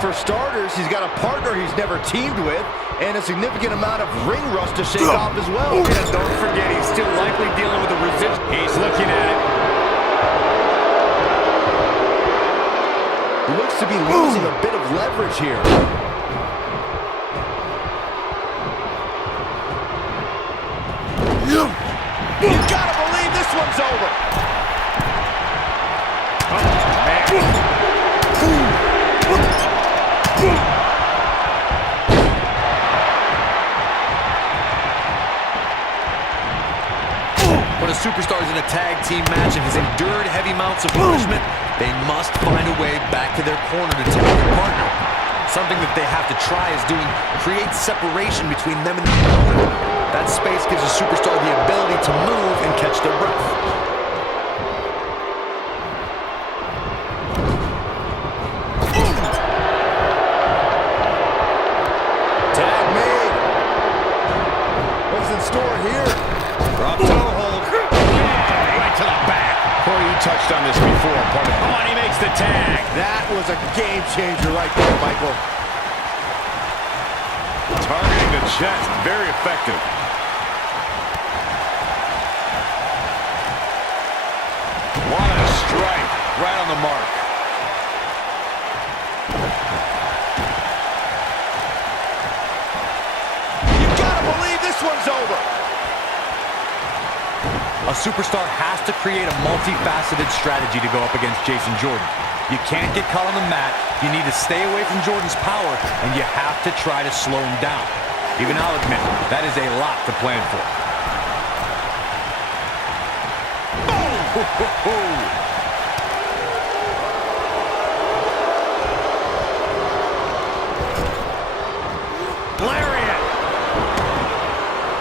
For starters, he's got a partner he's never teamed with, and a significant amount of ring rust to shake off as well. And don't forget, he's still likely dealing with the resistance. He's looking at it. Looks to be losing a bit of leverage here. You gotta believe this one's over. Oh, man. When a superstar is in a tag team match and has endured heavy amounts of punishment, they must find a way back to their corner to tag their partner. Something that they have to try is doing create separation between them and the opponent. That space gives a superstar the ability to move and catch their breath. Tag made. What's in store here? Drop toe hold. Right to the back. Corey, you touched on this before. Oh, and he makes the tag. That was a game changer right there, Michael. Targeting the chest. Very effective. What a strike. Right on the mark. You gotta believe this one's over. A superstar has to create a multifaceted strategy to go up against Jason Jordan. You can't get caught on the mat, you need to stay away from Jordan's power, and you have to try to slow him down. Even I'll admit, that is a lot to plan for. Lariat!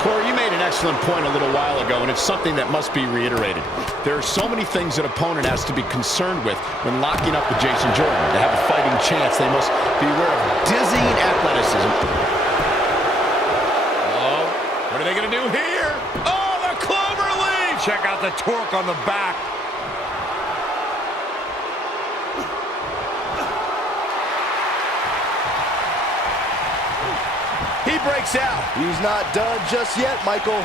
Corey, you made an excellent point a little while ago, and it's something that must be reiterated. There are so many things an opponent has to be concerned with when locking up with Jason Jordan. To have a fighting chance, they must be aware of dizzying athleticism. Oh, what are they going to do here? Oh, the clover leaf! Check out the torque on the back. He breaks out. He's not done just yet, Michael.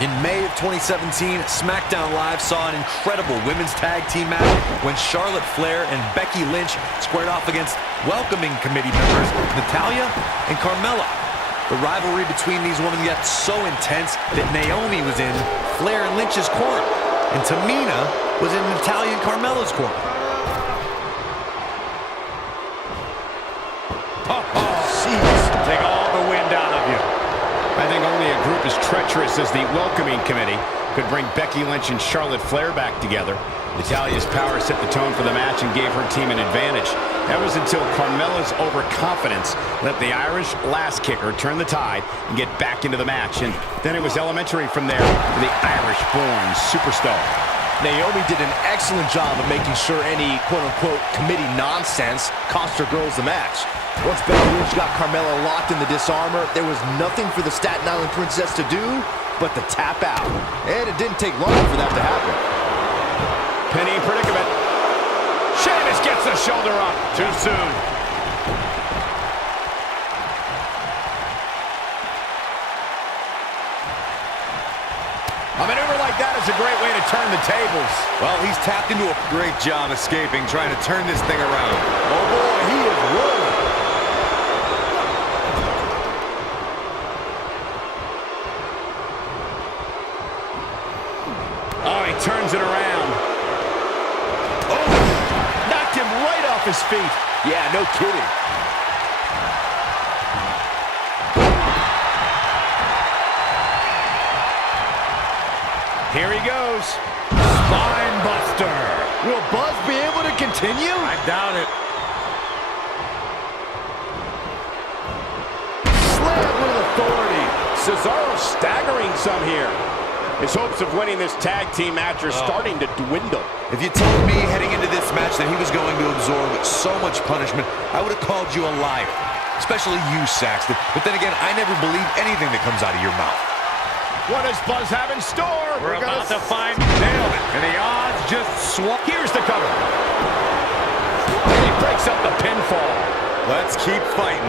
In May of 2017, SmackDown Live saw an incredible women's tag team match when Charlotte Flair and Becky Lynch squared off against welcoming committee members Natalya and Carmella. The rivalry between these women got so intense that Naomi was in Flair and Lynch's corner, and Tamina was in Natalya and Carmella's corner. Take all the wind out of you. I think only a group as treacherous as the welcoming committee could bring Becky Lynch and Charlotte Flair back together. Natalya's power set the tone for the match and gave her team an advantage. That was until Carmella's overconfidence let the Irish lass kicker turn the tide and get back into the match. And then it was elementary from there for the Irish-born superstar. Naomi did an excellent job of making sure any quote-unquote committee nonsense cost her girls the match. Once Becky Lynch got Carmella locked in the disarmor, there was nothing for the Staten Island Princess to do but to tap out. And it didn't take long for that to happen. Penny predicament. Sheamus gets the shoulder up. Too soon. A maneuver like that is a great way to turn the tables. Well, he's tapped into a great job escaping, trying to turn this thing around. Oh boy, he is rolling. Oh, he turns it around. Oh, knocked him right off his feet. Yeah, no kidding. Here he goes. Spine buster. Will Buzz be able to continue? I doubt it. Slam with authority. Cesaro staggering some here. His hopes of winning this tag team match are starting to dwindle. If you told me heading into this match that he was going to absorb so much punishment, I would have called you a liar. Especially you, Saxton. But then again, I never believe anything that comes out of your mouth. What does Buzz have in store? We're about to find nailed it. And the odds just swap. Here's the cover. And he breaks up the pinfall. Let's keep fighting.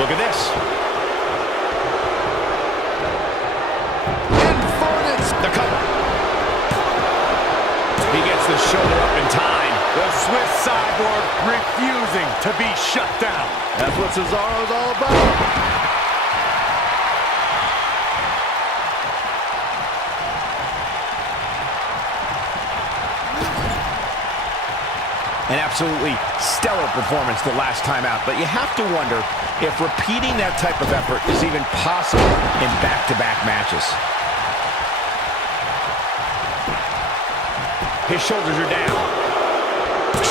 Look at this. Inverted. The cover. He gets the shoulder up in time. The Swiss cyborg refusing to be shut down. That's what Cesaro's all about. An absolutely stellar performance the last time out, but you have to wonder if repeating that type of effort is even possible in back-to-back matches. His shoulders are down.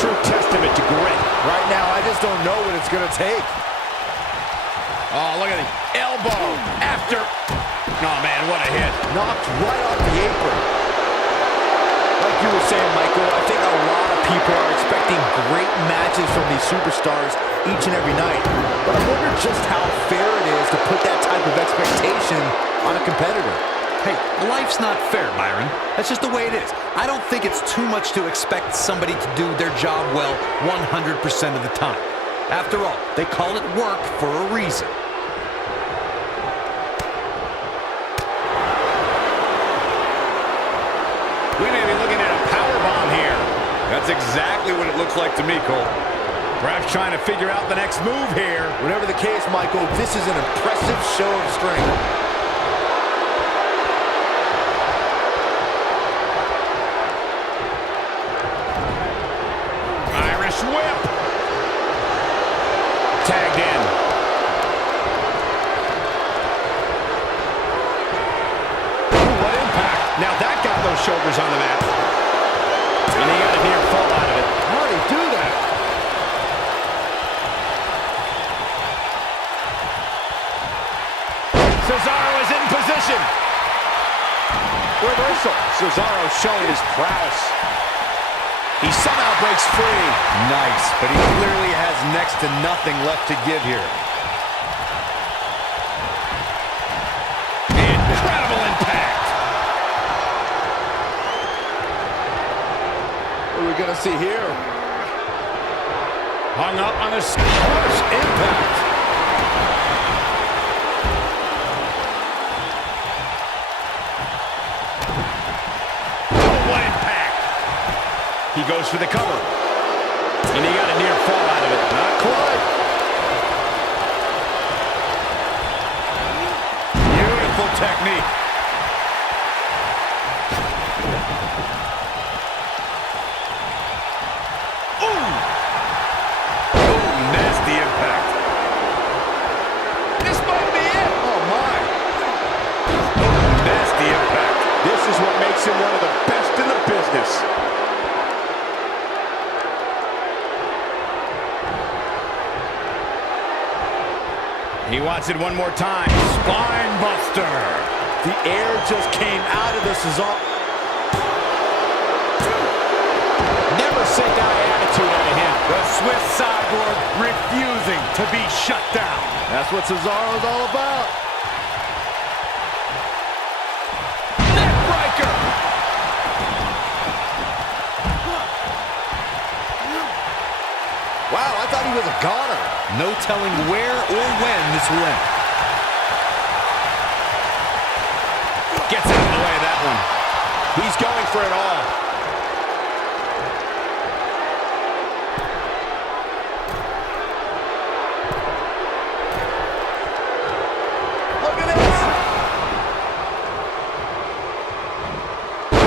True testament to grit. Right now, I just don't know what it's going to take. Oh, look at the elbow after. Oh, man, what a hit. Knocked right off the apron. Like you were saying, Michael, I think a lot of people are expecting great matches from these superstars each and every night. But I wonder just how fair it is to put that type of expectation on a competitor. Hey, life's not fair, Byron. That's just the way it is. I don't think it's too much to expect somebody to do their job well 100% of the time. After all, they call it work for a reason. We may be looking at a powerbomb here. That's exactly what it looks like to me, Cole. Perhaps trying to figure out the next move here. Whatever the case, Michael, this is an impressive show of strength. Whip. Tagged in. Ooh, what impact. Now that got those shoulders on the mat. And he got a near fall out of it. How did he do that? Cesaro is in position. Reversal. Cesaro showing his prowess. He somehow breaks free. Nice, but he clearly has next to nothing left to give here. Incredible impact. What are we going to see here? Hung up on the harsh impact. He goes for the cover. And he got a near fall out of it. Not quite. Beautiful technique. Ooh! Ooh, nasty impact. This might be it. Oh, my. Ooh, nasty impact. This is what makes him one of the best in the business. He wants it one more time. Spine buster. The air just came out of the Cesaro. Never say die attitude out of him. The Swiss cyborg refusing to be shut down. That's what Cesaro's all about. Neckbreaker. Wow, I thought he was a goner. No telling where or when this will end. Gets out of the way of that one. He's going for it all. Look at this.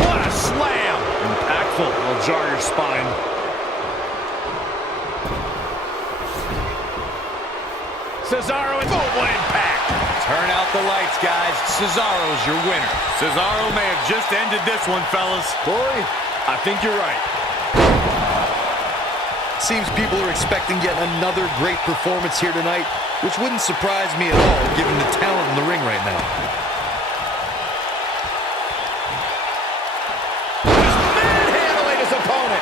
What a slam. Impactful. Will jar your spine. Cesaro and boom, what impact. Turn out the lights, guys. Cesaro's your winner. Cesaro may have just ended this one, fellas. Corey, I think you're right. Seems people are expecting yet another great performance here tonight, which wouldn't surprise me at all, given the talent in the ring right now. Just manhandling his opponent.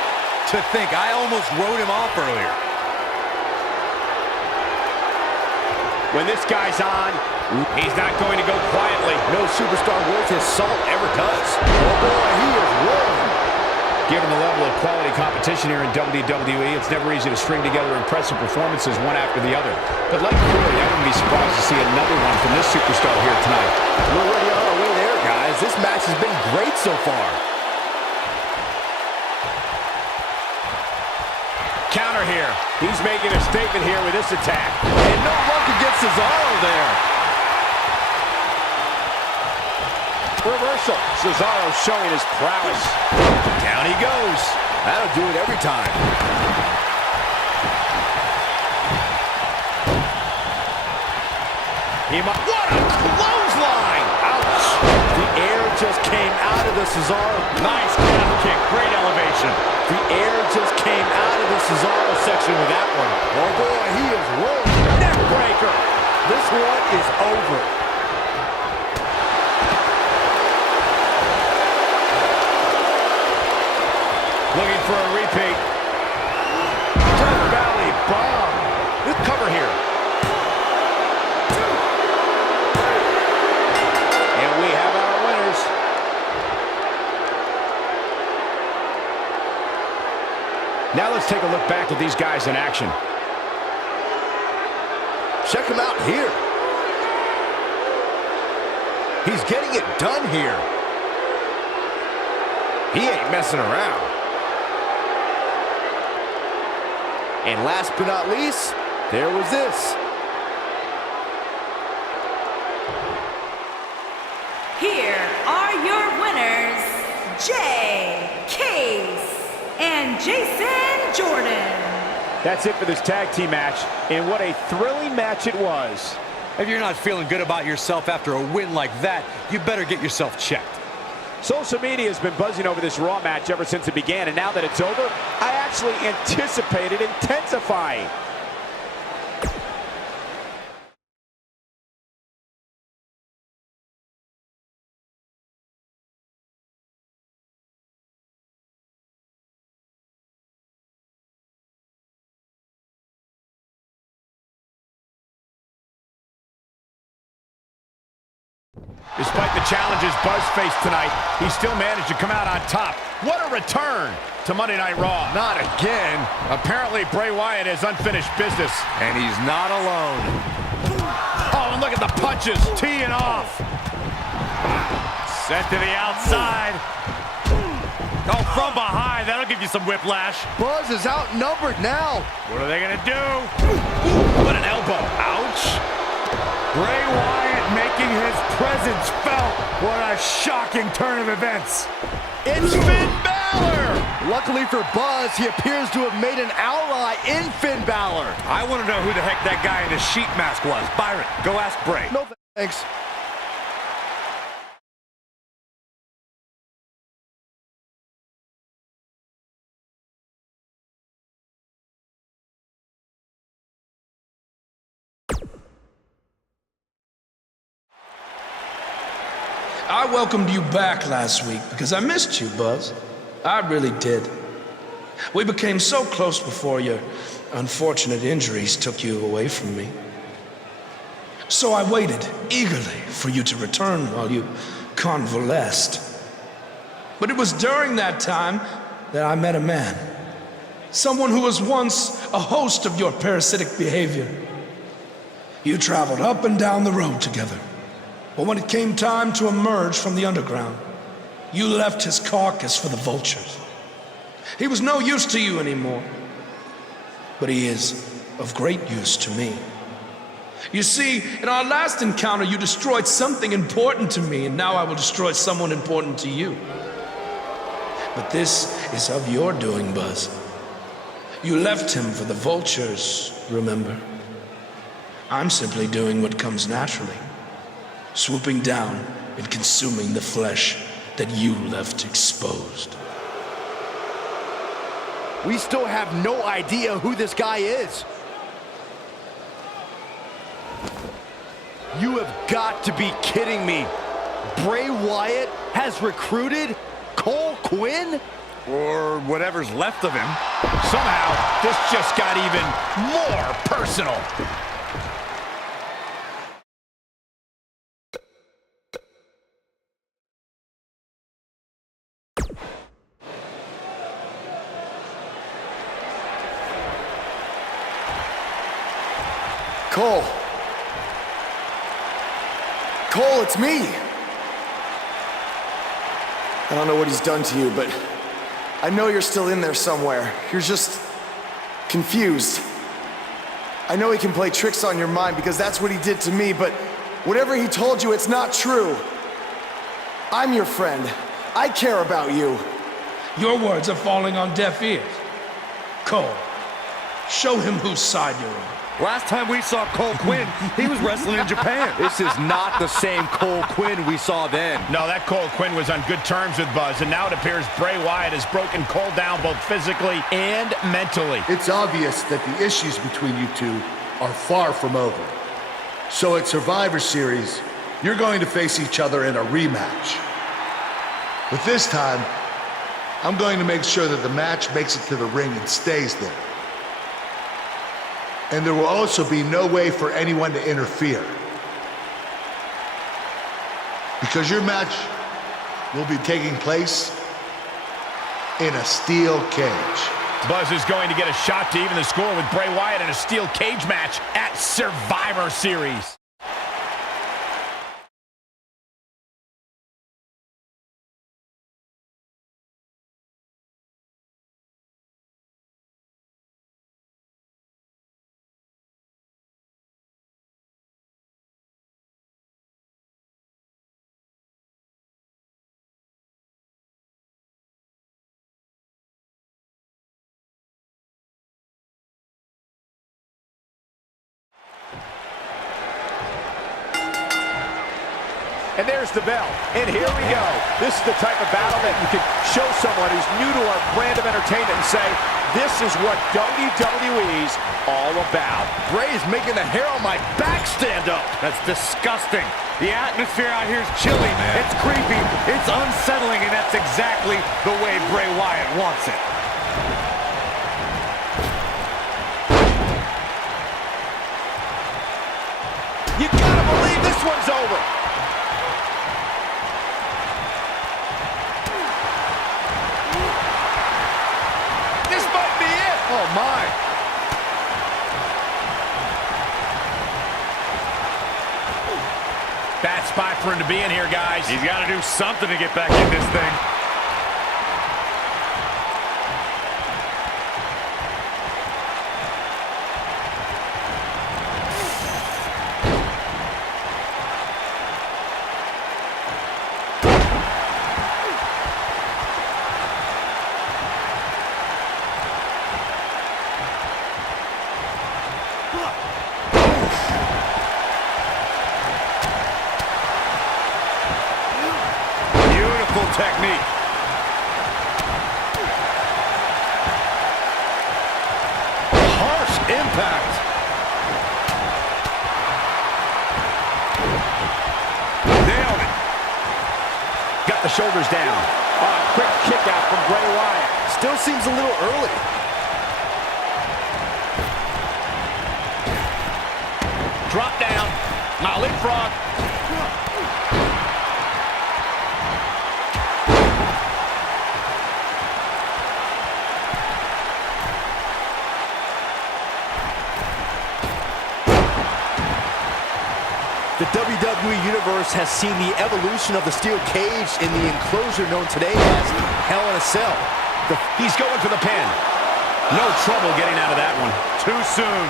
To think, I almost wrote him off earlier. When this guy's on, he's not going to go quietly. No superstar worth his salt ever does. Oh boy, he is Given the level of quality competition here in WWE, it's never easy to string together impressive performances one after the other. But like Corey, I wouldn't be surprised to see another one from this superstar here tonight. We're already on our way there, guys. This match has been great so far. Counter here. He's making a statement here with this attack. And no luck against Cesaro there. Reversal. Cesaro showing his prowess. Down he goes. That'll do it every time. What a clothesline! Ouch! The air just came out of the Cesaro. Nice calf kick. Great elevation. The air just came out of the Cesaro section with that one. Oh boy, he is rolling. Neck breaker. This one is over. Looking for a repeat. Death Valley bomb. Good cover here. And we have our winners. Now let's take a look back at these guys in action. Check him out here. He's getting it done here. He ain't messing around. And last but not least, there was this. Here are your winners, Jay Case and Jason Jordan. That's it for this tag team match, and what a thrilling match it was. If you're not feeling good about yourself after a win like that, you better get yourself checked. Social media has been buzzing over this Raw match ever since it began, and now that it's over, I actually anticipate it intensifying. Despite the challenges Buzz faced tonight, he still managed to come out on top. What a return to Monday Night Raw. Not again. Apparently, Bray Wyatt has unfinished business. And he's not alone. Oh, and look at the punches, teeing off. Sent to the outside. Oh, from behind. That'll give you some whiplash. Buzz is outnumbered now. What are they going to do? What an elbow. Ouch. Bray Wyatt making his presence felt. What a shocking turn of events. It's Finn Balor. Luckily for Buzz, he appears to have made an ally in Finn Balor. I want to know who the heck that guy in the sheep mask was. Byron, go ask Bray. No thanks. I welcomed you back last week because I missed you, Buzz. I really did. We became so close before your unfortunate injuries took you away from me. So I waited eagerly for you to return while you convalesced. But it was during that time that I met a man. Someone who was once a host of your parasitic behavior. You traveled up and down the road together. But when it came time to emerge from the underground, you left his carcass for the vultures. He was no use to you anymore, but he is of great use to me. You see, in our last encounter, you destroyed something important to me, and now I will destroy someone important to you. But this is of your doing, Buzz. You left him for the vultures, remember? I'm simply doing what comes naturally. Swooping down and consuming the flesh that you left exposed. We still have no idea who this guy is. You have got to be kidding me. Bray Wyatt has recruited Cole Quinn? Or whatever's left of him. Somehow, this just got even more personal. Cole. Cole, it's me. I don't know what he's done to you, but I know you're still in there somewhere. You're just confused. I know he can play tricks on your mind because that's what he did to me, but whatever he told you, it's not true. I'm your friend. I care about you. Your words are falling on deaf ears. Cole, show him whose side you're on. Last time we saw Cole Quinn, he was wrestling in Japan. This is not the same Cole Quinn we saw then. No, that Cole Quinn was on good terms with Buzz, and now it appears Bray Wyatt has broken Cole down both physically and mentally. It's obvious that the issues between you two are far from over. So at Survivor Series, you're going to face each other in a rematch. But this time, I'm going to make sure that the match makes it to the ring and stays there. And there will also be no way for anyone to interfere. Because your match will be taking place in a steel cage. Buzz is going to get a shot to even the score with Bray Wyatt in a steel cage match at Survivor Series. And there's the bell. And here we go. This is the type of battle that you can show someone who's new to our brand of entertainment and say, this is what WWE's all about. Bray is making the hair on my back stand up. That's disgusting. The atmosphere out here is chilly, man. It's creepy, it's unsettling, and that's exactly the way Bray Wyatt wants it. You gotta believe this one's over. This might be it. Oh, my. Bad spot for him to be in here, guys. He's got to do something to get back in this thing. Technique. Harsh impact. Nailed it. Got the shoulders down. Quick kick out from Bray Wyatt. Still seems a little early. Drop down. Now leapfrog. The WWE Universe has seen the evolution of the steel cage in the enclosure known today as Hell in a Cell. He's going for the pin. No trouble getting out of that one. Too soon.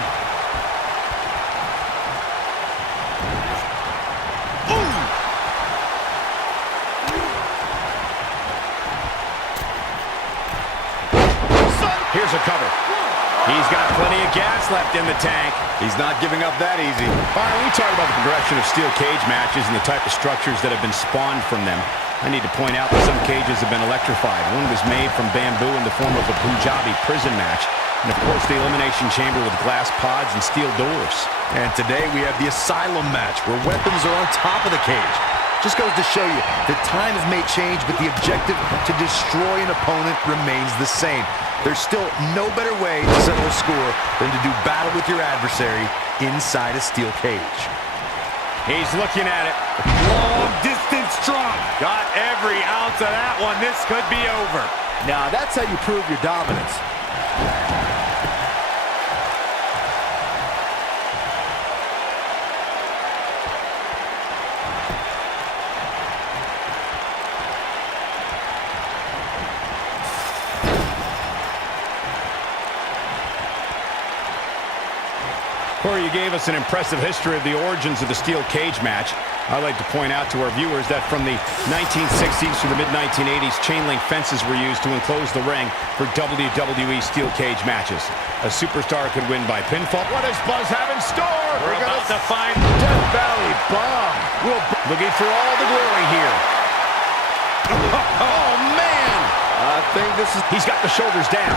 Ooh. Here's a cover. He's got plenty of gas left in the tank. He's not giving up that easy. All right, we talk about the progression of steel cage matches and the type of structures that have been spawned from them. I need to point out that some cages have been electrified. One was made from bamboo in the form of a Punjabi prison match. And, of course, the elimination chamber with glass pods and steel doors. And today we have the Asylum match, where weapons are on top of the cage. Just goes to show you that times may change, but the objective to destroy an opponent remains the same. There's still no better way to settle a score than to do battle with your adversary inside a steel cage. He's looking at it. Long distance drop. Got every ounce of that one. This could be over. Now, that's how you prove your dominance. Corey, you gave us an impressive history of the origins of the steel cage match. I'd like to point out to our viewers that from the 1960s to the mid-1980s, chain link fences were used to enclose the ring for WWE steel cage matches. A superstar could win by pinfall. What does Buzz have in store? We're about to find Death Valley Bomb. Looking for all the glory here. Oh, man! I think this is... He's got the shoulders down.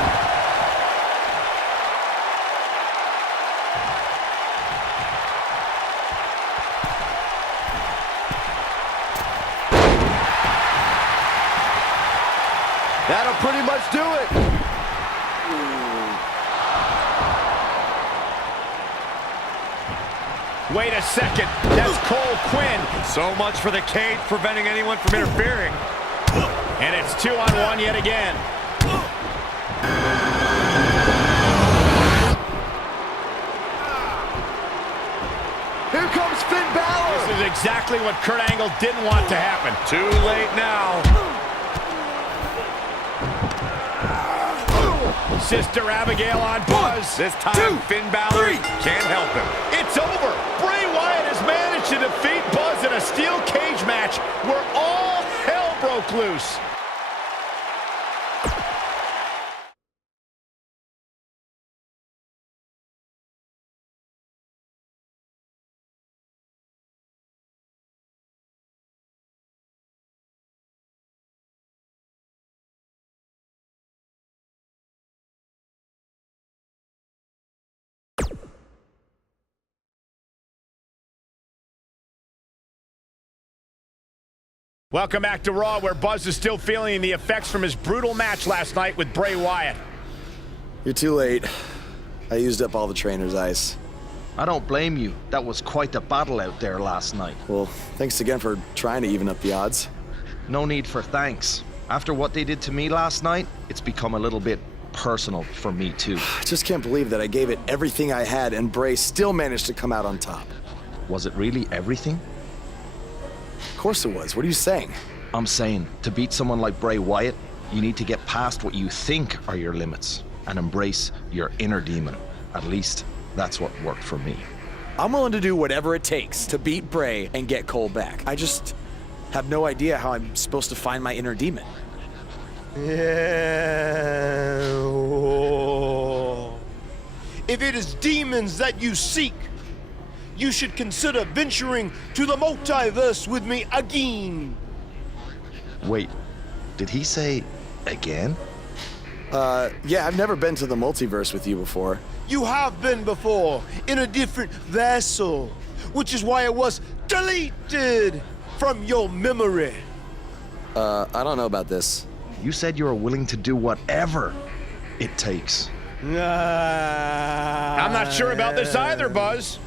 That'll pretty much do it. Wait a second. That's Cole Quinn. So much for the cage preventing anyone from interfering. And it's 2-on-1 yet again. Here comes Finn Balor. This is exactly what Kurt Angle didn't want to happen. Too late now. Sister Abigail on Buzz. This time, Finn Balor can't help him. It's over. Bray Wyatt has managed to defeat Buzz in a steel cage match where all hell broke loose. Welcome back to Raw, where Buzz is still feeling the effects from his brutal match last night with Bray Wyatt. You're too late. I used up all the trainer's ice. I don't blame you. That was quite a battle out there last night. Well, thanks again for trying to even up the odds. No need for thanks. After what they did to me last night, it's become a little bit personal for me too. I just can't believe that I gave it everything I had and Bray still managed to come out on top. Was it really everything? Of course it was. What are you saying? I'm saying, to beat someone like Bray Wyatt, you need to get past what you think are your limits and embrace your inner demon. At least, that's what worked for me. I'm willing to do whatever it takes to beat Bray and get Cole back. I just have no idea how I'm supposed to find my inner demon. If it is demons that you seek, you should consider venturing to the multiverse with me again. Wait, did he say again? Yeah, I've never been to the multiverse with you before. You have been before, in a different vessel, which is why it was deleted from your memory. I don't know about this. You said you were willing to do whatever it takes. I'm not sure about this either, Buzz.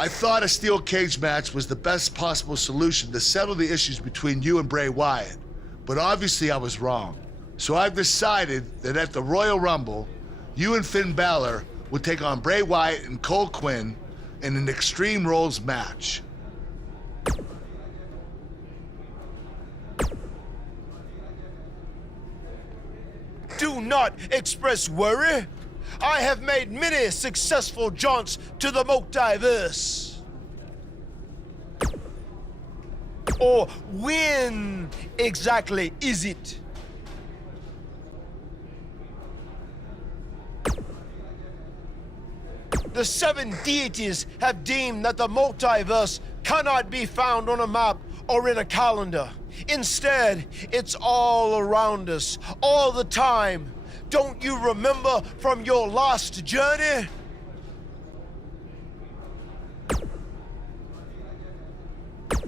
I thought a steel cage match was the best possible solution to settle the issues between you and Bray Wyatt, but obviously I was wrong. So I've decided that at the Royal Rumble, you and Finn Balor will take on Bray Wyatt and Cole Quinn in an Extreme Rules match. Do not express worry. I have made many successful jaunts to the multiverse. Or when exactly is it? The 7 deities have deemed that the multiverse cannot be found on a map or in a calendar. Instead, it's all around us, all the time. Don't you remember from your last journey?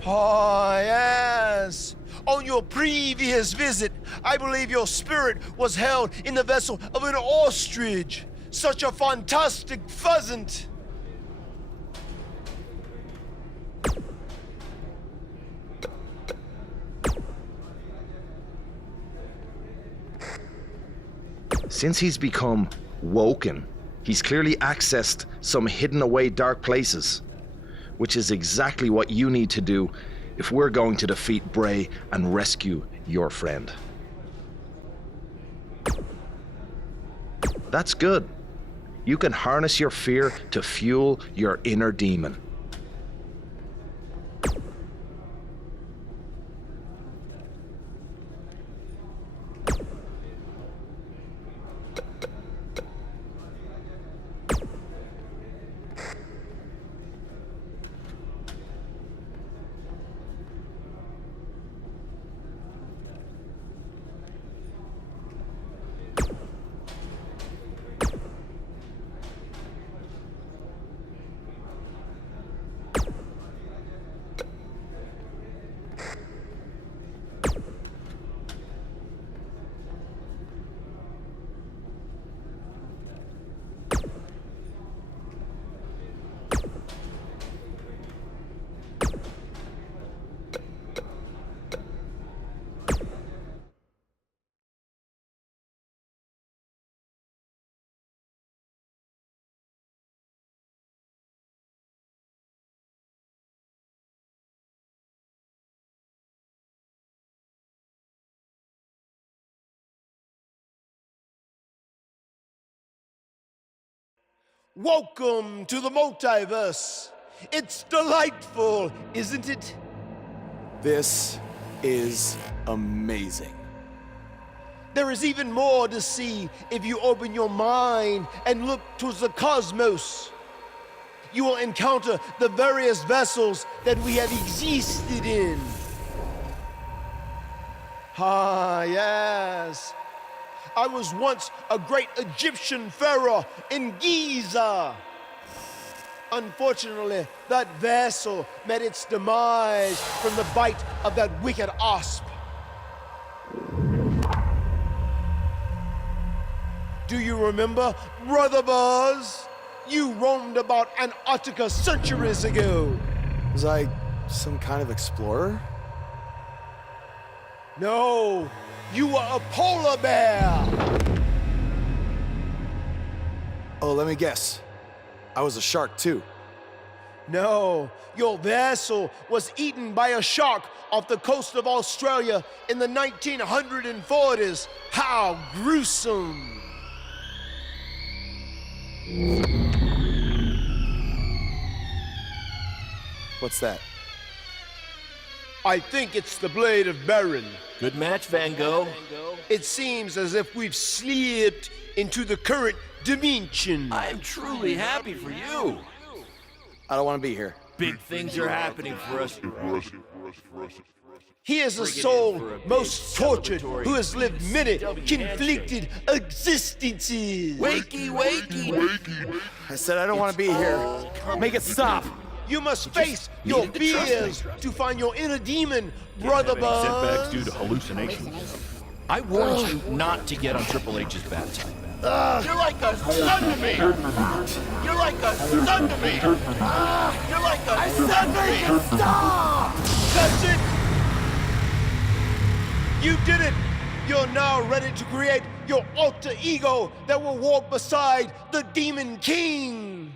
Oh, yes. On your previous visit, I believe your spirit was held in the vessel of an ostrich. Such a fantastic pheasant. Since he's become woken, he's clearly accessed some hidden away dark places, which is exactly what you need to do if we're going to defeat Bray and rescue your friend. That's good. You can harness your fear to fuel your inner demon. Welcome to the multiverse. It's delightful, isn't it? This is amazing. There is even more to see if you open your mind and look towards the cosmos. You will encounter the various vessels that we have existed in. Ah, yes. I was once a great Egyptian pharaoh in Giza. Unfortunately, that vessel met its demise from the bite of that wicked asp. Do you remember, Brother Buzz? You roamed about Antarctica centuries ago. Was I some kind of explorer? No, you were a polar bear. Oh, let me guess. I was a shark too. No, your vessel was eaten by a shark off the coast of Australia in the 1940s. How gruesome! What's that? I think it's the blade of Baron. Good match, Van Gogh. It seems as if we've slipped into the current dimension. I am truly happy for you. I don't want to be here. Big things are happening for us. He is a soul most tortured who has lived many conflicted existences. Wakey, wakey. I said I don't want to be here. Make it stop. You must face your fears to find your inner demon, Brother Buzz. Setbacks due to hallucinations. I warned you not to get on Triple H's bad side. You're like a son to me. You're like a son to me. You're like a son to me. Stop! That's it! You did it! You're now ready to create your alter ego that will walk beside the Demon King!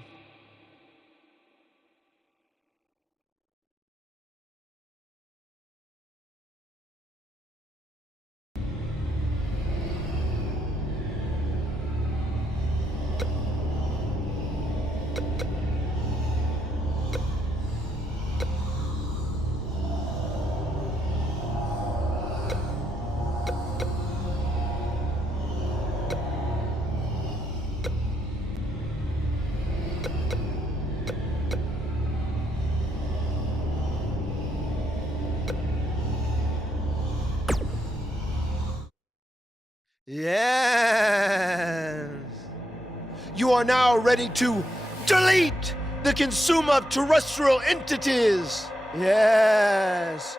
Yes. You are now ready to delete the consumer of terrestrial entities. Yes.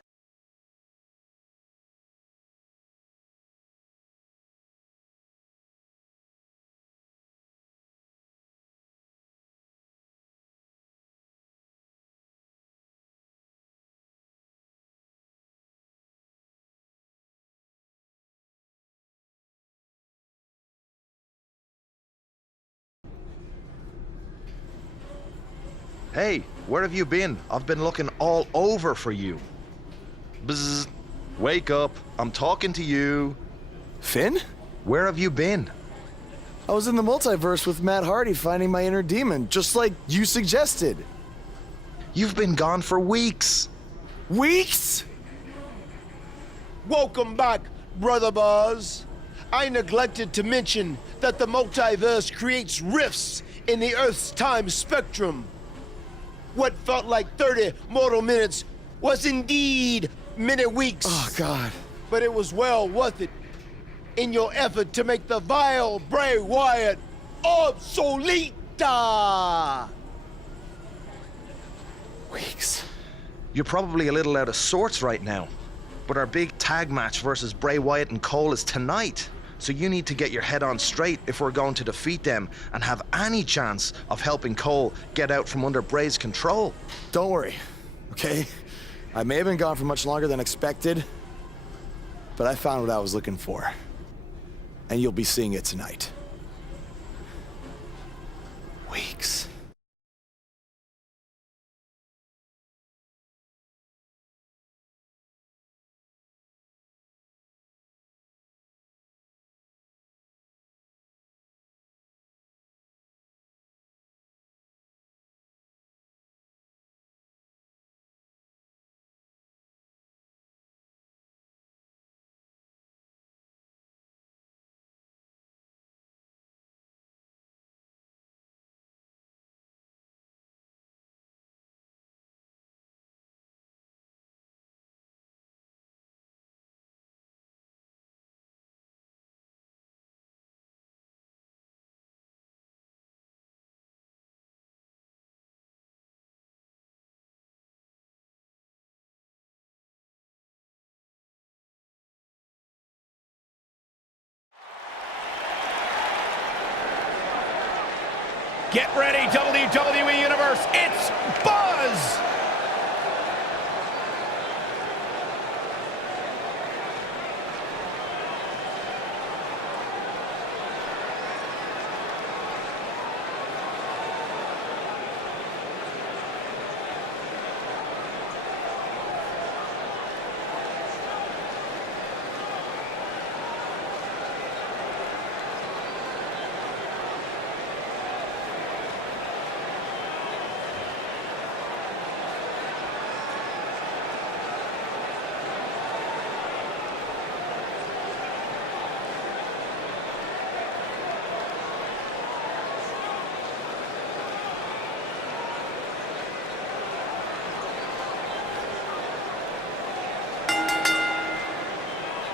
Hey, where have you been? I've been looking all over for you. Bzzz. Wake up. I'm talking to you. Finn? Where have you been? I was in the multiverse with Matt Hardy finding my inner demon, just like you suggested. You've been gone for weeks. Weeks? Welcome back, Brother Buzz. I neglected to mention that the multiverse creates rifts in the Earth's time spectrum. What felt like 30 mortal minutes was indeed many weeks. Oh, God. But it was well worth it in your effort to make the vile Bray Wyatt obsolete. Weeks. You're probably a little out of sorts right now, but our big tag match versus Bray Wyatt and Cole is tonight. So you need to get your head on straight if we're going to defeat them and have any chance of helping Cole get out from under Bray's control. Don't worry, okay? I may have been gone for much longer than expected, but I found what I was looking for. And you'll be seeing it tonight. Weeks. Get ready, WWE Universe. It's Buzz!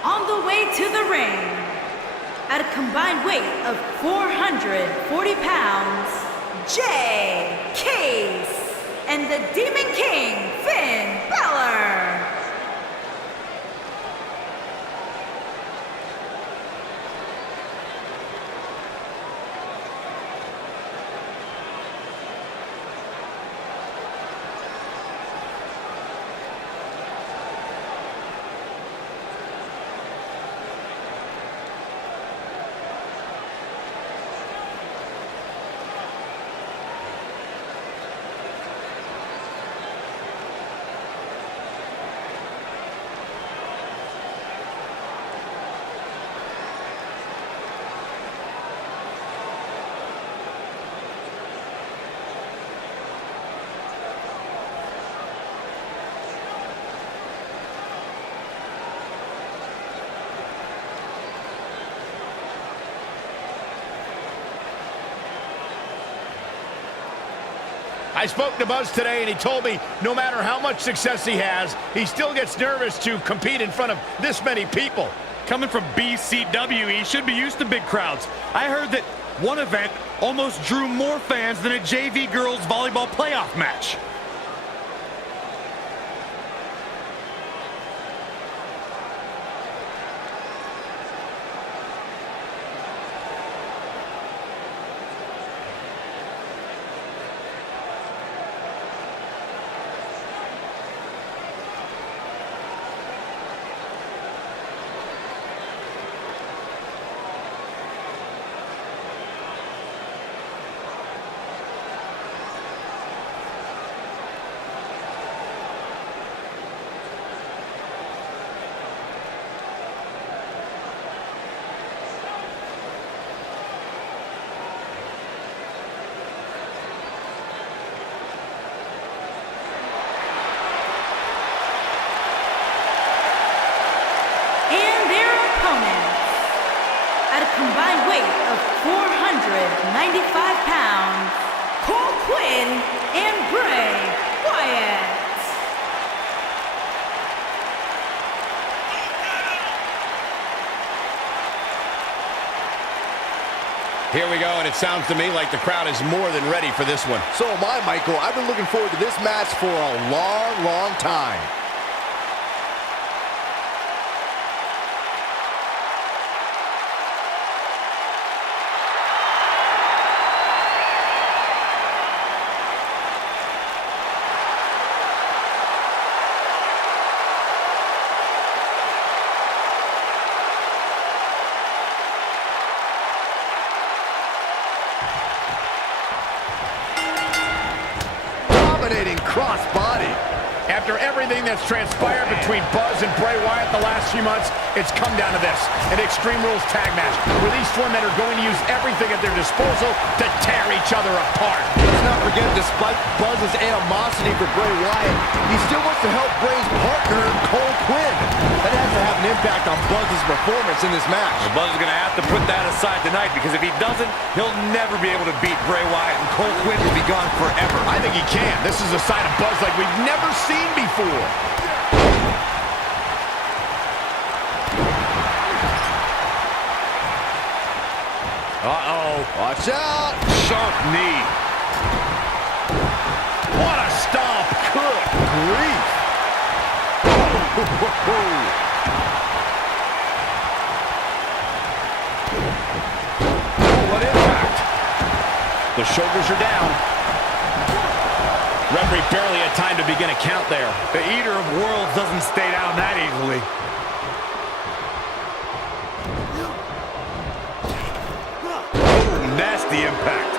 On the way to the ring, at a combined weight of 440 pounds, Jay Case and the Demon King, Finn Balor. I spoke to Buzz today, and he told me no matter how much success he has, he still gets nervous to compete in front of this many people. Coming from BCW, he should be used to big crowds. I heard that one event almost drew more fans than a JV girls volleyball playoff match. pounds, Cole Quinn and Bray Wyatt. Here we go, and it sounds to me like the crowd is more than ready for this one. So am I, Michael. I've been looking forward to this match for a long, long time. Crossbody. After everything that's transpired between Buzz and Bray Wyatt the last few months, it's come down to this, an Extreme Rules tag match, where these four men are going to use everything at their disposal to tear each other apart. Let's not forget, despite Buzz's animosity for Bray Wyatt, he still wants to help Bray's partner, Cole Quinn. That has to have an impact on Buzz's performance in this match. Well, Buzz is going to have to put that aside tonight, because if he doesn't, he'll never be able to beat Bray Wyatt, and Cole Quinn will be gone forever. I think he can. This is a sign of Buzz like we've never seen before. Uh-oh. Watch out. Sharp knee. What a stomp. Good grief. What impact. The shoulders are down. Referee barely had time to begin a count there. The Eater of Worlds doesn't stay down that easily. Nasty impact.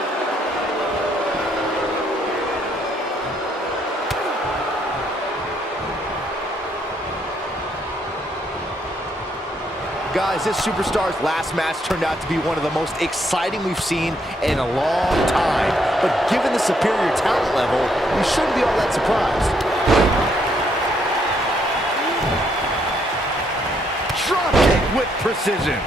Guys, this superstar's last match turned out to be one of the most exciting we've seen in a long time. But given the superior talent level, we shouldn't be all that surprised. Drop kick with precision.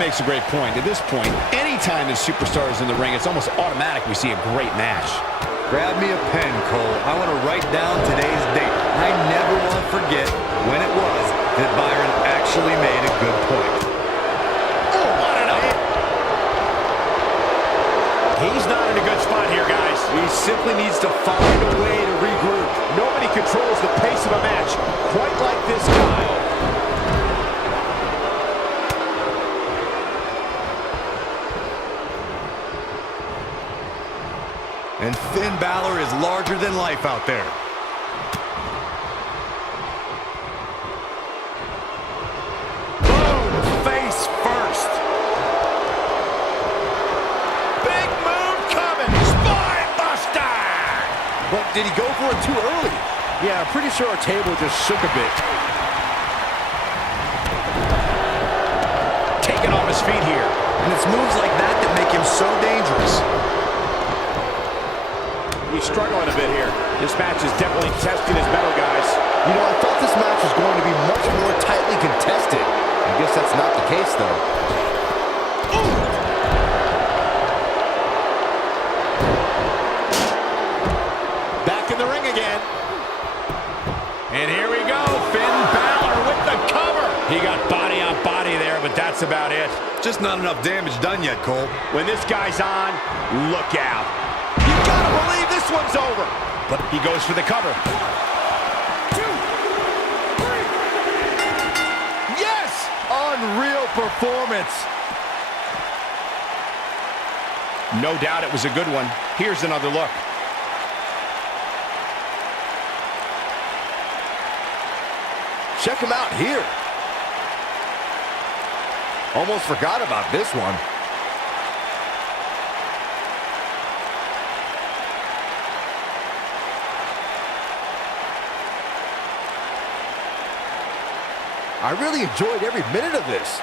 Makes a great point. At this point, anytime the superstar is in the ring, it's almost automatic we see a great match. Grab me a pen, Cole. I want to write down today's date. I never want to forget when it was that Byron actually made a good point. Oh, what an up! He's not in a good spot here, guys. He simply needs to find a way to regroup. Nobody controls the pace of a match quite like this guy. And Finn Balor is larger than life out there. Boom! Face first. Big move coming. Spine buster! But did he go for it too early? Yeah, I'm pretty sure our table just shook a bit. Taken off his feet here. And it's moves like that that make him so dangerous. He's struggling a bit here. This match is definitely testing his mettle, guys. You know, I thought this match was going to be much more tightly contested. I guess that's not the case, though. Ooh. Back in the ring again. And here we go. Finn Balor with the cover. He got body on body there, but that's about it. Just not enough damage done yet, Cole. When this guy's on, look out. You gotta believe this one's over. But he goes for the cover. 1, 2, 3. Yes! Unreal performance. No doubt it was a good one. Here's another look. Check him out here. Almost forgot about this one. I really enjoyed every minute of this.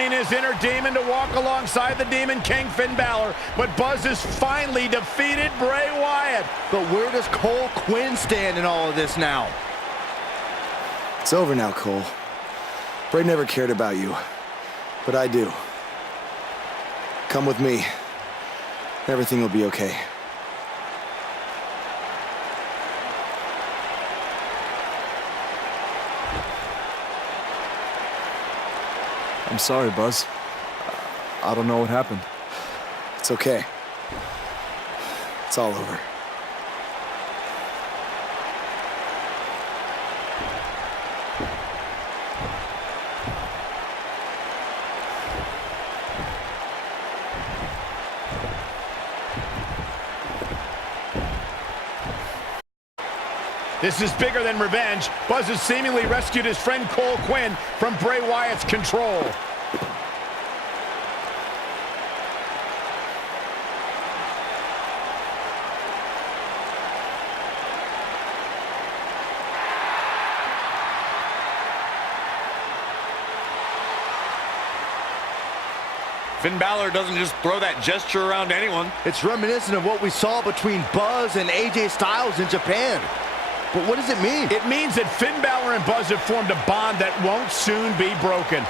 summoning his inner demon to walk alongside the Demon King, Finn Balor. But Buzz has finally defeated Bray Wyatt. But where does Cole Quinn stand in all of this now? It's over now, Cole. Bray never cared about you, but I do. Come with me. Everything will be okay. I'm sorry, Buzz. I don't know what happened. It's okay. It's all over. This is bigger than revenge. Buzz has seemingly rescued his friend Cole Quinn from Bray Wyatt's control. Finn Balor doesn't just throw that gesture around to anyone. It's reminiscent of what we saw between Buzz and AJ Styles in Japan. But what does it mean? It means that Finn Balor and Buzz have formed a bond that won't soon be broken.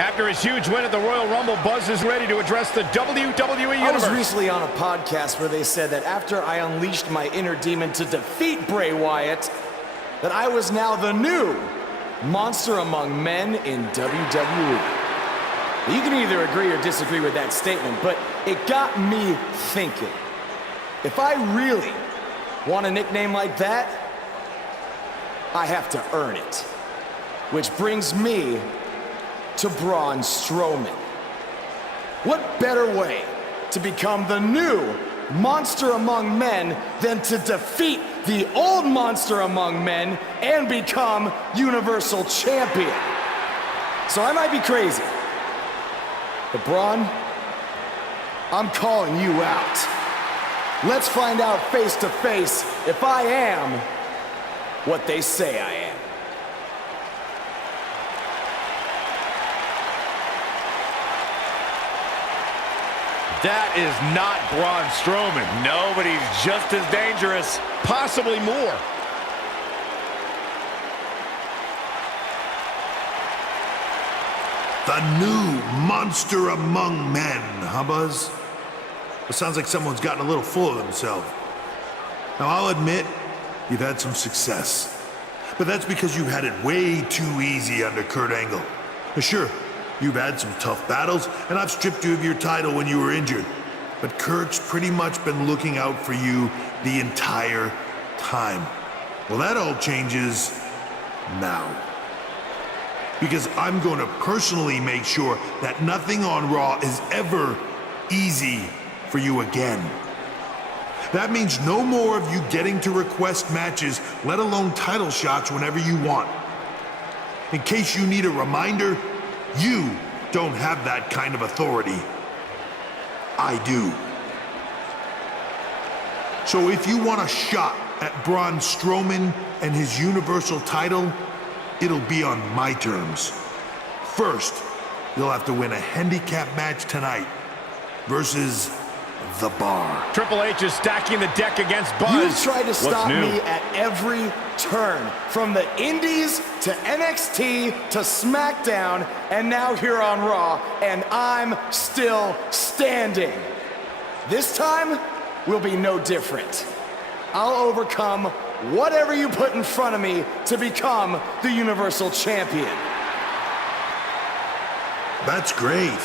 After his huge win at the Royal Rumble, Buzz is ready to address the WWE I Universe. was recently on a podcast where they said that after I unleashed my inner demon to defeat Bray Wyatt, that I was now the new monster among men in WWE. You can either agree or disagree with that statement, but it got me thinking. If I really want a nickname like that, I have to earn it. Which brings me to Braun Strowman. What better way to become the new monster among men than to defeat the old monster among men and become Universal Champion? So I might be crazy, but Braun, I'm calling you out. Let's find out face to face if I am what they say I am. That is not Braun Strowman. No, but he's just as dangerous. Possibly more. The new monster among men, huh, Buzz? It sounds like someone's gotten a little full of themselves. Now, I'll admit, you've had some success. But that's because you've had it way too easy under Kurt Angle. Now, sure, you've had some tough battles, and I've stripped you of your title when you were injured. But Kurt's pretty much been looking out for you the entire time. Well, that all changes now. Because I'm going to personally make sure that nothing on Raw is ever easy for you again. That means no more of you getting to request matches, let alone title shots whenever you want. In case you need a reminder, you don't have that kind of authority. I do. So if you want a shot at Braun Strowman and his Universal title, it'll be on my terms. First, you'll have to win a handicap match tonight versus The Bar. Triple H is stacking the deck against Buzz. You tried to stop me at every turn, from the Indies to NXT to SmackDown, and now here on Raw, and I'm still standing. This time will be no different. I'll overcome whatever you put in front of me to become the Universal Champion. That's great,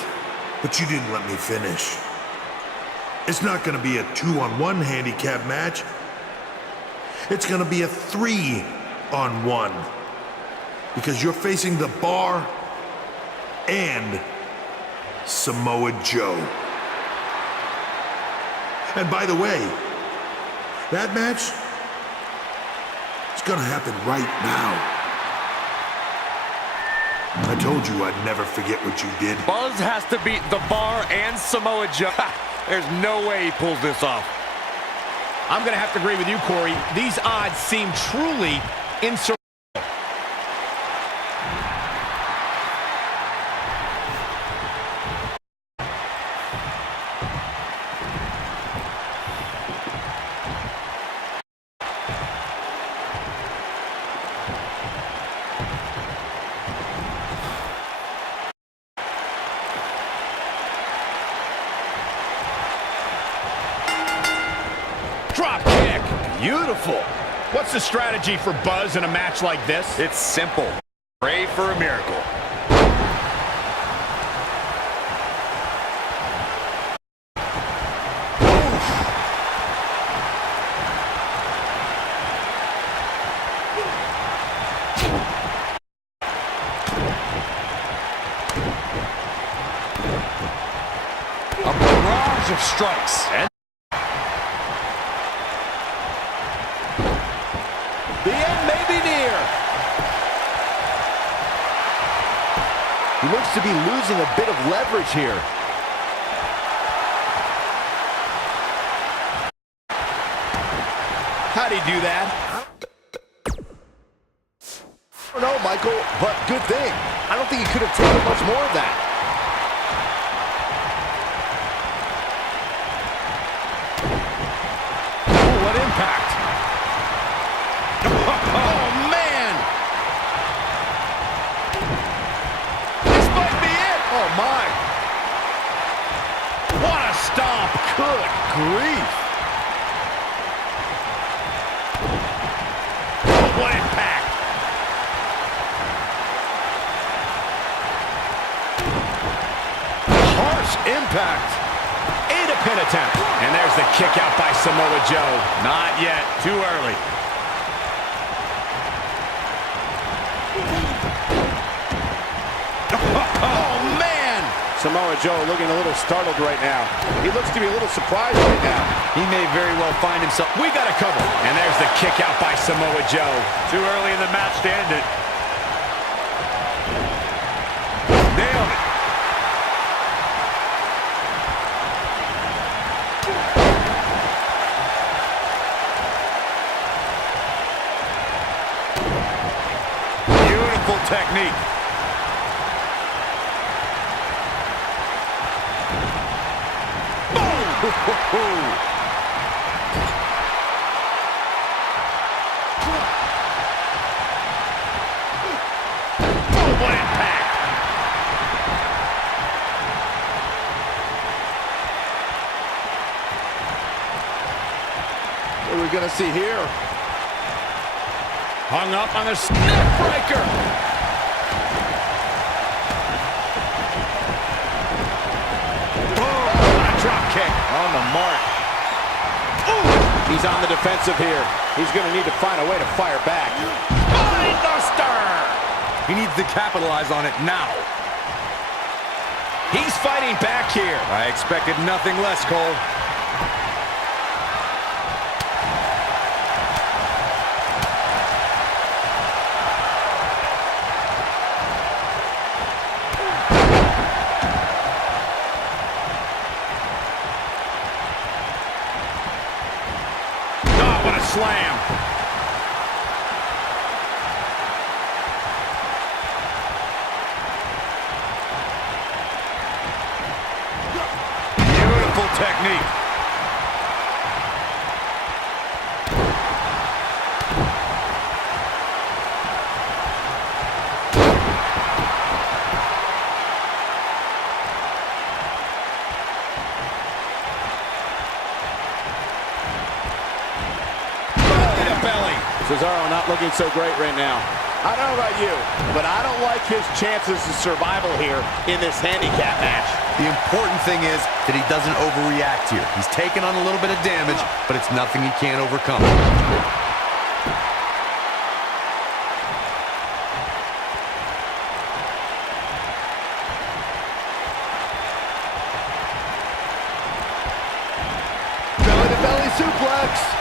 but you didn't let me finish. It's not going to be a 2-on-1 handicap match. It's going to be a 3-on-1. Because you're facing The Bar and Samoa Joe. And by the way, that match is going to happen right now. I told you I'd never forget what you did. Buzz has to beat The Bar and Samoa Joe. There's no way he pulls this off. I'm going to have to agree with you, Corey. These odds seem truly insurmountable. Drop kick. Beautiful. What's the strategy for Buzz in a match like this? It's simple. Pray for a miracle. A barrage of strikes. And the end may be near. He looks to be losing a bit of leverage here. How'd he do that? I don't know, Michael, but good thing. I don't think he could have taken much more of that. Oh, what impact. Oh, man. This might be it. Good grief. Oh, what impact. Harsh impact. And a pin attempt. And there's the kick out by Samoa Joe. Not yet. Too early. Oh, man! Samoa Joe looking a little startled right now. He looks to be a little surprised right now. He may very well find himself. We got a cover. And there's the kick out by Samoa Joe. Too early in the match to end it. Nailed it. Beautiful technique. Oh, what impact. What are we going to see here? Hung up on the neck breaker. Oh, drop kick. On the mark. Ooh. He's on the defensive here. He's going to need to find a way to fire back. Spinebuster. He needs to capitalize on it now. He's fighting back here. I expected nothing less, Cole. Oh, what a slam. Beautiful technique. Cesaro not looking so great right now. I don't know about you, but I don't like his chances of survival here in this handicap match. The important thing is that he doesn't overreact here. He's taken on a little bit of damage, but it's nothing he can't overcome. Belly-to-belly suplex.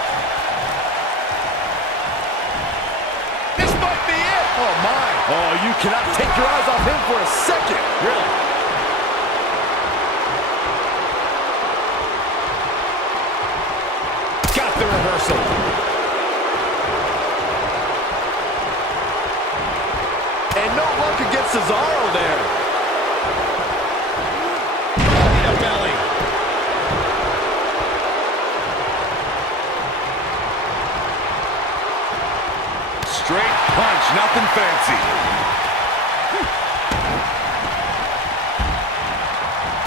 This might be it. Oh, my. Oh, you cannot take your eyes off him for a second. Really? Got the reversal. And no luck against Cesaro there. Belly. Straight punch, nothing fancy.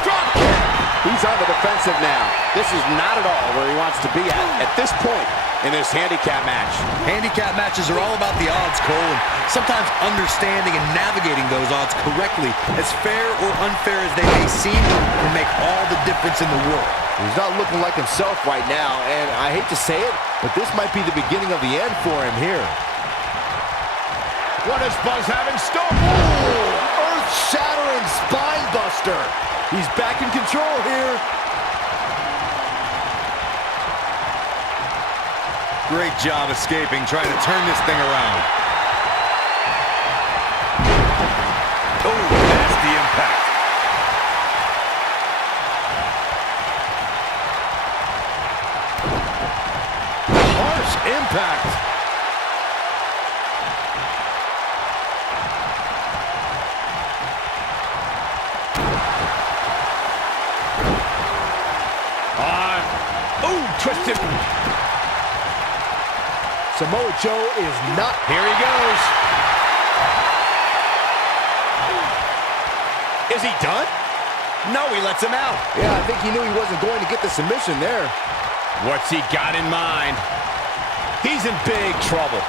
Drop kick. He's on the defensive now. This is not at all where he wants to be at this point in this handicap match. Handicap matches are all about the odds, Cole, and sometimes understanding and navigating those odds correctly, as fair or unfair as they may seem, can make all the difference in the world. He's not looking like himself right now, and I hate to say it, but this might be the beginning of the end for him here. What does Buzz have in store? Earth-shattering spine buster. He's back in control here. Great job escaping, trying to turn this thing around. Oh, nasty impact. Harsh impact. Twisted. Samoa Joe is not. Here he goes. Is he done? No, he lets him out. Yeah, I think he knew he wasn't going to get the submission there. What's he got in mind? He's in big trouble.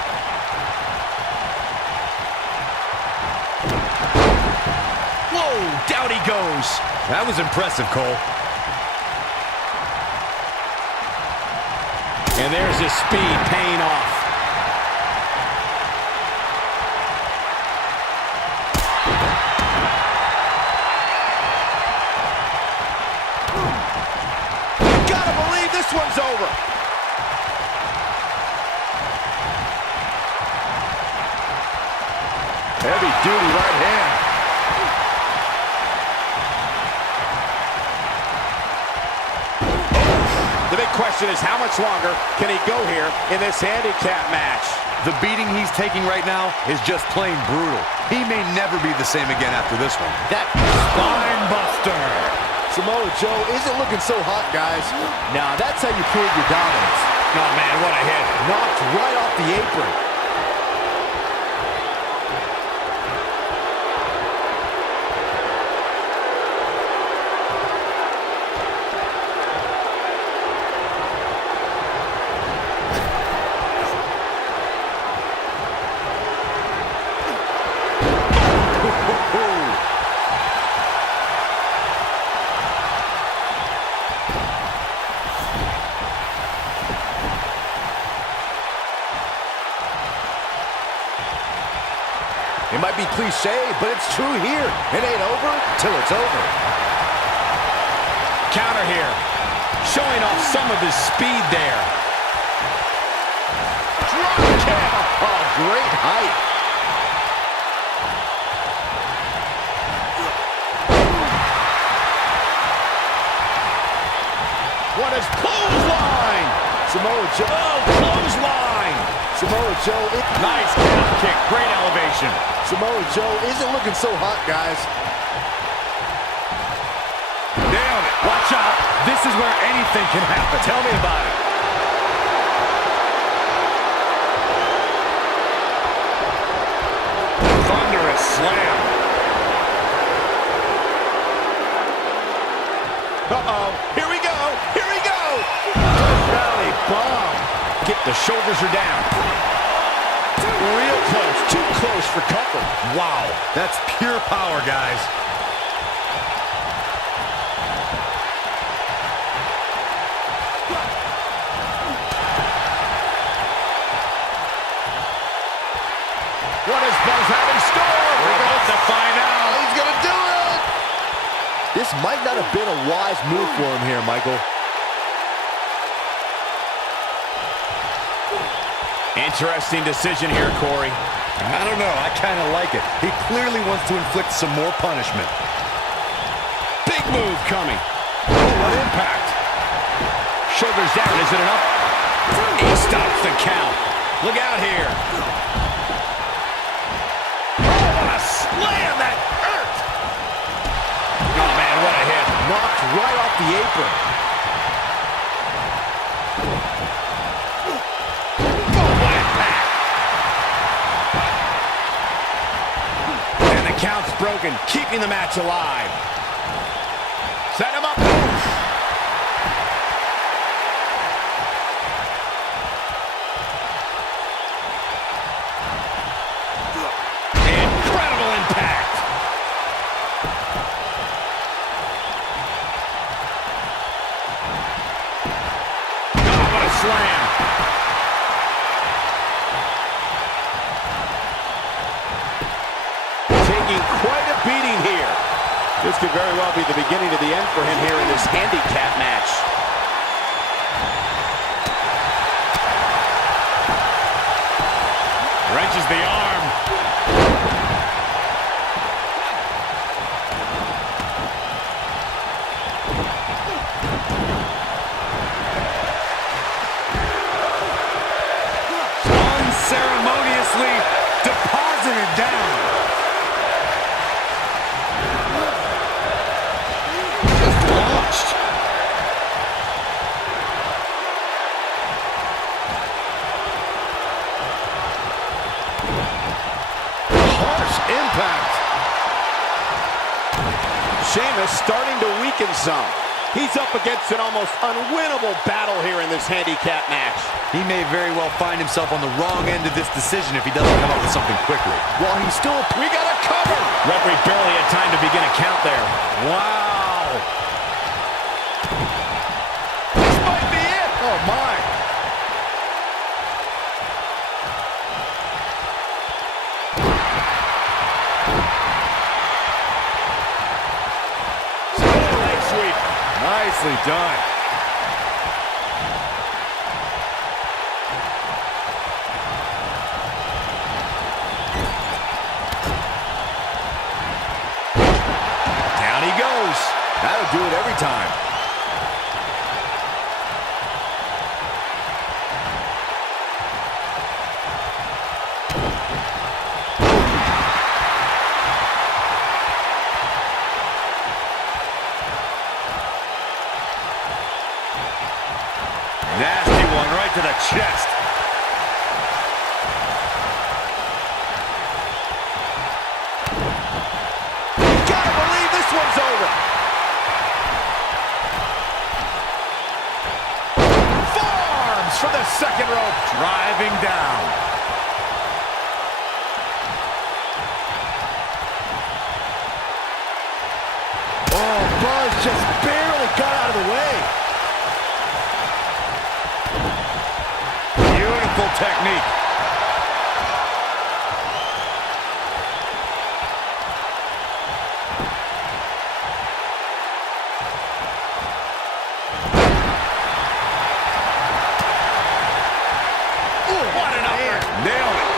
Whoa, down he goes. That was impressive, Cole. And there's his speed paying off. Gotta believe this one's over. Heavy duty right hand. The big question is, how much longer can he go here in this handicap match? The beating he's taking right now is just plain brutal. He may never be the same again after this one. That spine buster. Samoa Joe isn't looking so hot, guys. Now, that's how you prove your dominance. Oh, man, what a hit. Knocked right off the apron. It might be cliche, but it's true here. It ain't over till it's over. Counter here. Showing off some of his speed there. Drop kick. Oh, great height. What is clothesline? Samoa Joe. Oh, clothesline. Samoa Joe. Nice calf kick. Great elevation. Samoa Joe isn't looking so hot, guys. Nailed it. Watch out. This is where anything can happen. Tell me about it. Thunderous slam. Uh-oh. Here we go. Here we go. Valley bomb. The shoulders are down. Real close. Too close for comfort. Wow. That's pure power, guys. What does Buzz have in store? We're about to find out. He's going to do it. This might not have been a wise move for him here, Michael. Interesting decision here, Corey. I don't know. I kind of like it. He clearly wants to inflict some more punishment. Big move coming. Oh, what impact. Shoulders down. Is it enough? He stops the count. Look out here. Oh, what a slam. That hurt. Oh, man, what a hit. Knocked right off the apron. Count's broken, keeping the match alive. Set him up. Incredible impact. Oh, what a slam. Quite a beating here. This could very well be the beginning of the end for him here in this handicap match. Wrenches the arm. Unceremoniously deposited down. Impact. Sheamus starting to weaken some. He's up against an almost unwinnable battle here in this handicap match. He may very well find himself on the wrong end of this decision if he doesn't come up with something quickly. While he's still... We got a cover! Referee barely had time to begin a count there. Wow! This might be it! Oh, my! Leg sweep. Nicely done. Down he goes. That'll do it every time. Nasty one right to the chest. Gotta believe this one's over. Forearms from the second rope. Driving down. Oh, Buzz just barely got out of the way. Beautiful technique. What an upper. Nailed it.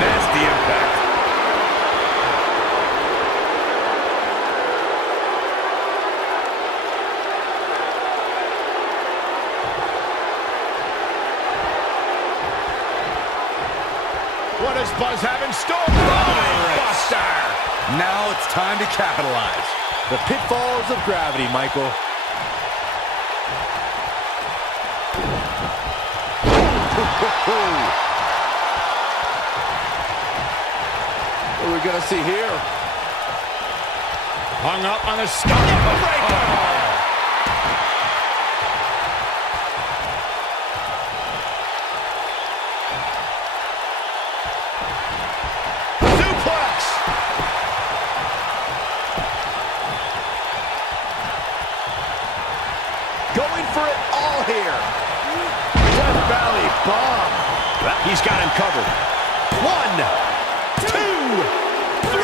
Nasty impact. What does Buzz have in store? Buster! Now it's time to capitalize. The pitfalls of gravity, Michael. What are we gonna see here? Hung up on the stomach breaker. Suplex. Going for it all here. Death Valley bomb. He's got him covered. 1, 2, 3.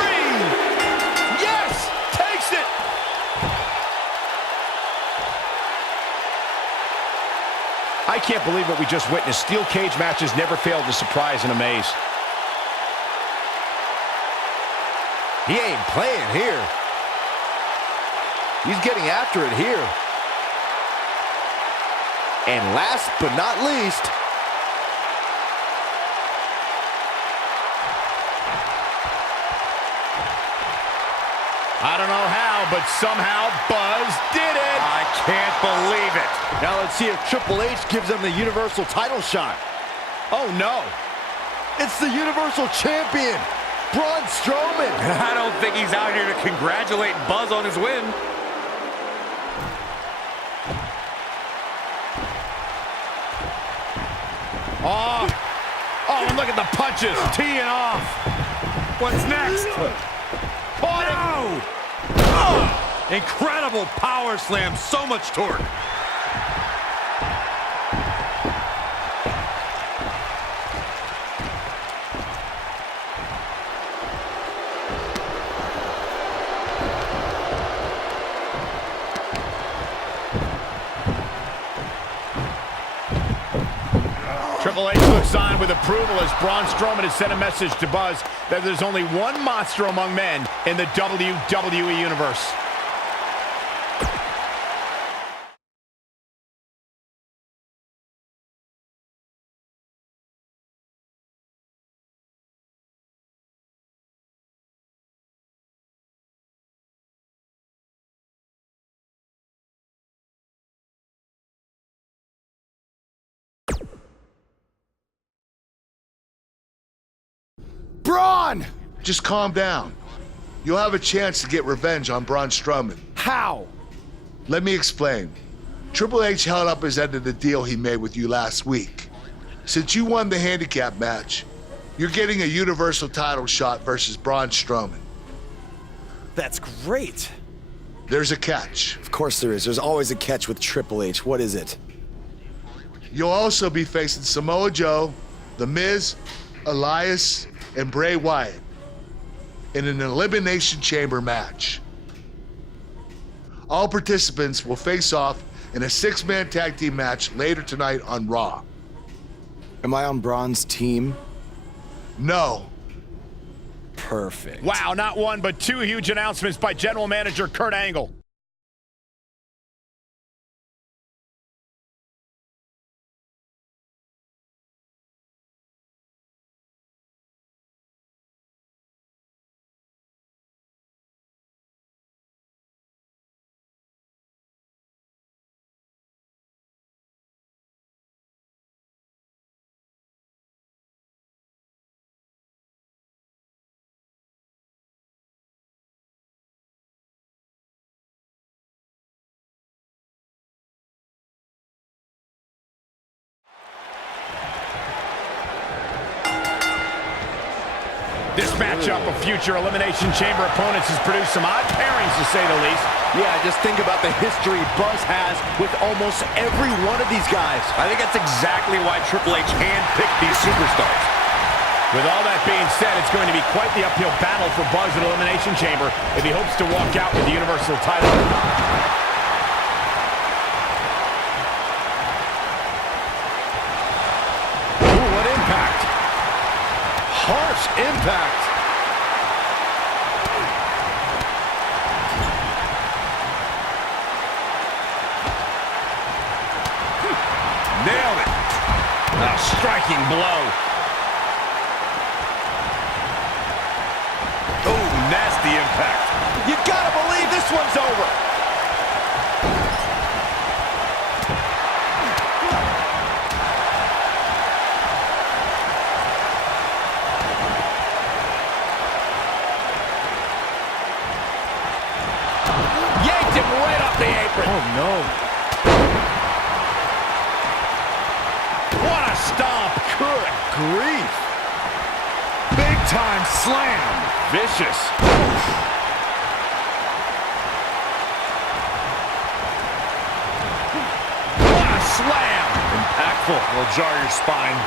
Yes! Takes it! I can't believe what we just witnessed. Steel cage matches never fail to surprise and amaze. He ain't playing here. He's getting after it here. And last but not least, I don't know how, but somehow Buzz did it! I can't believe it. now let's see if Triple H gives him the Universal title shot. Oh, no. It's the Universal Champion, Braun Strowman. I don't think he's out here to congratulate Buzz on his win. Oh, and look at the punches, teeing off. What's next? No! Incredible power slam, so much torque. Triple H looks on with approval as Braun Strowman has sent a message to Buzz that there's only one monster among men in the WWE Universe. Braun! Just calm down. you'll have a chance to get revenge on Braun Strowman. How? Let me explain. Triple H held up his end of the deal he made with you last week. Since you won the handicap match, you're getting a Universal title shot versus Braun Strowman. That's great. There's a catch. Of course there is. There's always a catch with Triple H. What is it? You'll also be facing Samoa Joe, The Miz, Elias, and Bray Wyatt in an Elimination Chamber match. All participants will face off in a 6-man tag team match later tonight on Raw. Am I on Braun's team? No. Perfect. Wow, not one, but two huge announcements by General Manager Kurt Angle. This matchup of future Elimination Chamber opponents has produced some odd pairings, to say the least. Yeah, just think about the history Buzz has with almost every one of these guys. I think that's exactly why Triple H handpicked these superstars. With all that being said, it's going to be quite the uphill battle for Buzz at Elimination Chamber if he hopes to walk out with the Universal title. Ooh, what impact! Harsh impact! Nailed it! A striking blow. Oh, nasty impact. You gotta believe this one's over! Yanked him right off the apron. Oh, no. What a stomp. Good grief. Big time slam. Vicious. What a slam. Impactful. Will jar your spine.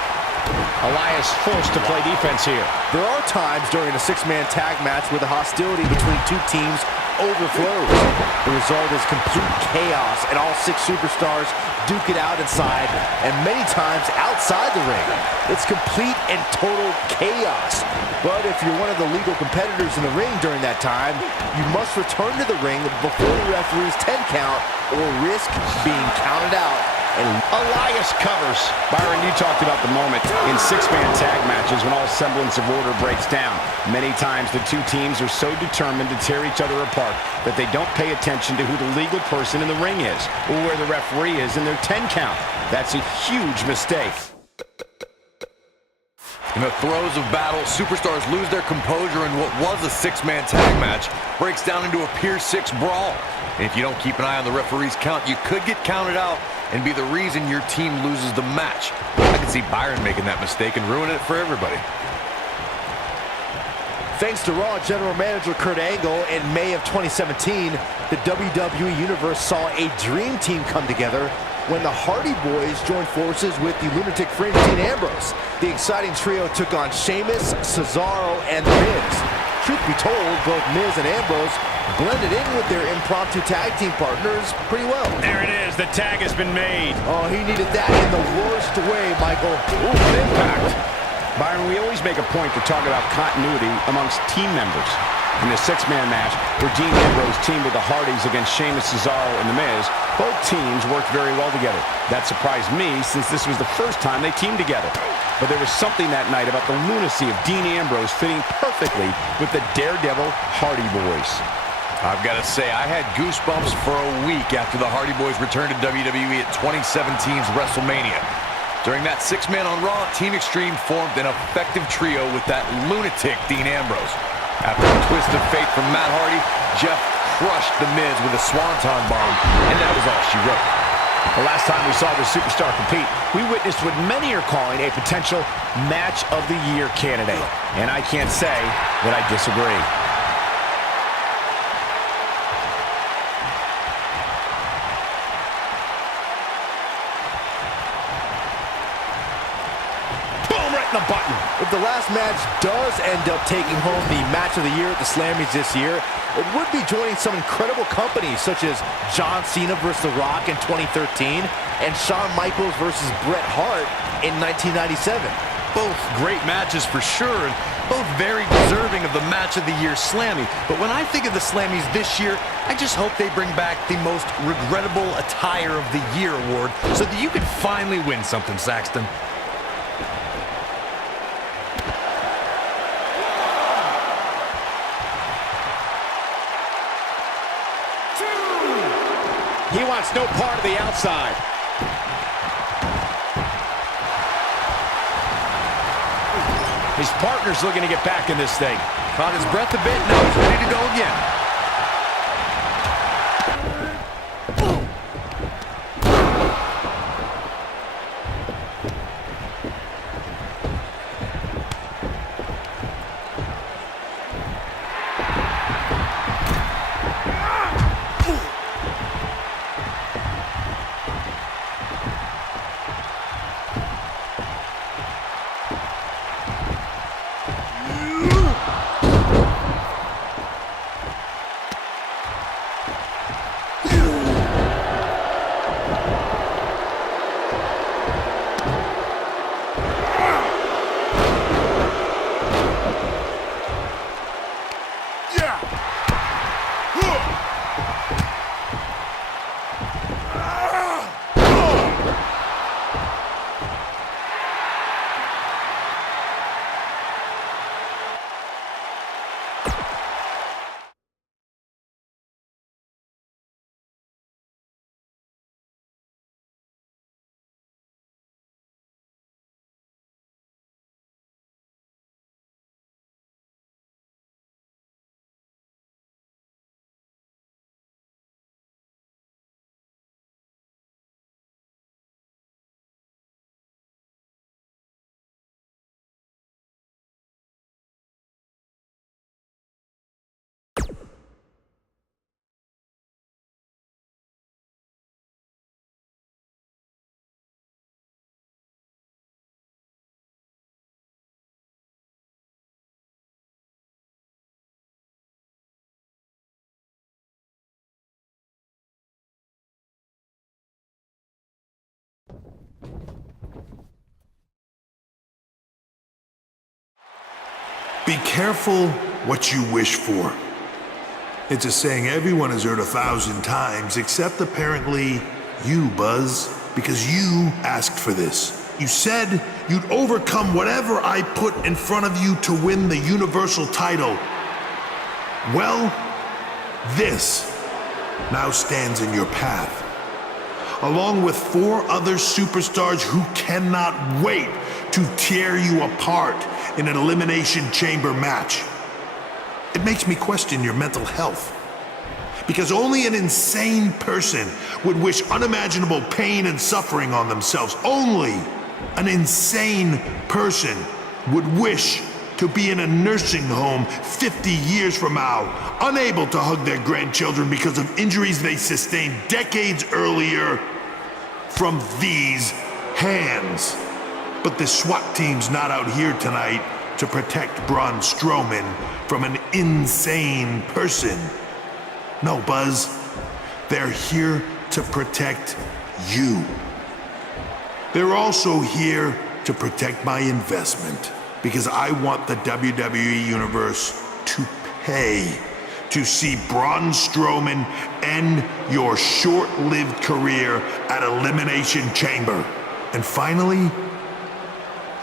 Elias forced to play defense here. There are times during a 6-man tag match where the hostility between two teams overflows. The result is complete chaos, and all 6 superstars duke it out inside, and many times outside the ring. It's complete and total chaos. But if you're one of the legal competitors in the ring during that time, you must return to the ring before the referee's 10 count or risk being counted out. And Elias covers. Byron, you talked about the moment in 6-man tag matches when all semblance of order breaks down. Many times the two teams are so determined to tear each other apart that they don't pay attention to who the legal person in the ring is or where the referee is in their 10 count. That's a huge mistake. In the throes of battle, superstars lose their composure, and what was a 6-man tag match breaks down into a Pier 6 brawl. And if you don't keep an eye on the referee's count, you could get counted out and be the reason your team loses the match. I can see Byron making that mistake and ruining it for everybody. thanks to Raw General Manager Kurt Angle, in May of 2017, the WWE Universe saw a dream team come together when the Hardy Boys joined forces with the Lunatic Fringe Dean Ambrose. The exciting trio took on Sheamus, Cesaro, and The Miz. Truth be told, both Miz and Ambrose blended in with their impromptu tag team partners pretty well. There it is. The tag has been made. Oh, he needed that in the worst way, Michael. Ooh, what impact. Byron, we always make a point to talk about continuity amongst team members. In the 6-man match, where Dean Ambrose teamed with the Hardys against Sheamus, Cesaro, and The Miz, both teams worked very well together. That surprised me, since this was the first time they teamed together. But there was something that night about the lunacy of Dean Ambrose fitting perfectly with the Daredevil Hardy Boys. I've got to say, I had goosebumps for a week after the Hardy Boys returned to WWE at 2017's WrestleMania. During that 6-man on Raw, Team Extreme formed an effective trio with that lunatic Dean Ambrose. After a twist of fate from Matt Hardy, Jeff crushed The Miz with a swanton bomb, and that was all she wrote. The last time we saw the superstar compete, we witnessed what many are calling a potential match of the year candidate. And I can't say that I disagree. Boom, right in the button. If the last match does end up taking home the match of the year at the Slammies this year, it would be joining some incredible companies such as John Cena versus The Rock in 2013 and Shawn Michaels versus Bret Hart in 1997. Both great matches for sure, and both very deserving of the match of the year Slammy. But when I think of the Slammies this year, I just hope they bring back the most regrettable attire of the year award so that you can finally win something, Saxton. He wants no part of the outside. His partner's looking to get back in this thing. Caught his breath a bit, now he's ready to go again. Be careful what you wish for. It's a saying everyone has heard 1,000 times, except apparently you, Buzz, because you asked for this. You said you'd overcome whatever I put in front of you to win the Universal title. Well, this now stands in your path, along with 4 other superstars who cannot wait to tear you apart in an Elimination Chamber match. It makes me question your mental health, because only an insane person would wish unimaginable pain and suffering on themselves. Only an insane person would wish to be in a nursing home 50 years from now, unable to hug their grandchildren because of injuries they sustained decades earlier from these hands. But the SWAT team's not out here tonight to protect Braun Strowman from an insane person. No, Buzz. They're here to protect you. They're also here to protect my investment, because I want the WWE Universe to pay to see Braun Strowman end your short-lived career at Elimination Chamber. And finally,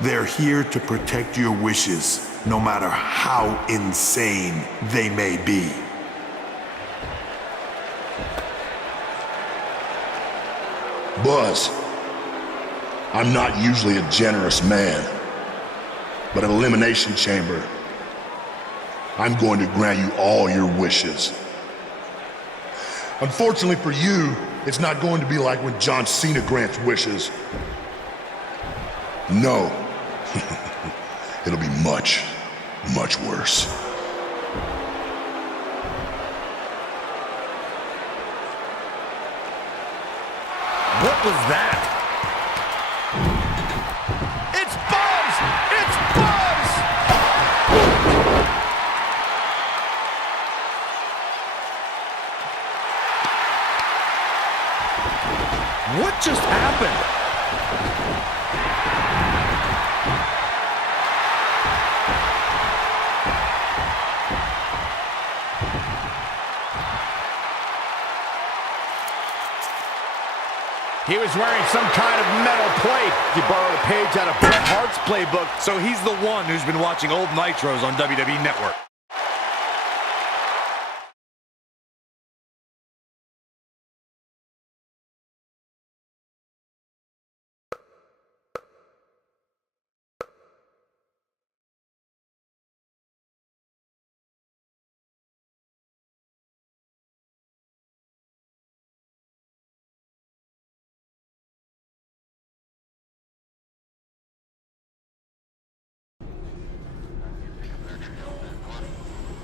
they're here to protect your wishes, no matter how insane they may be. Buzz, I'm not usually a generous man, but at Elimination Chamber, I'm going to grant you all your wishes. Unfortunately for you, it's not going to be like when John Cena grants wishes. No. It'll be much, much worse. What was that? It's Buzz! It's Buzz! What just happened? He was wearing some kind of metal plate. He borrowed a page out of Bret Hart's playbook. So he's the one who's been watching old Nitros on WWE Network.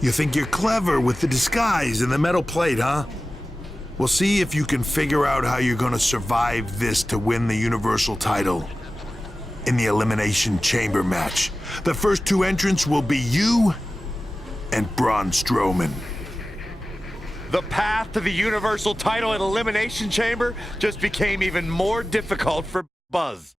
You think you're clever with the disguise and the metal plate, huh? We'll see if you can figure out how you're gonna survive this to win the Universal title in the Elimination Chamber match. The first two entrants will be you and Braun Strowman. The path to the Universal title at Elimination Chamber just became even more difficult for Buzz.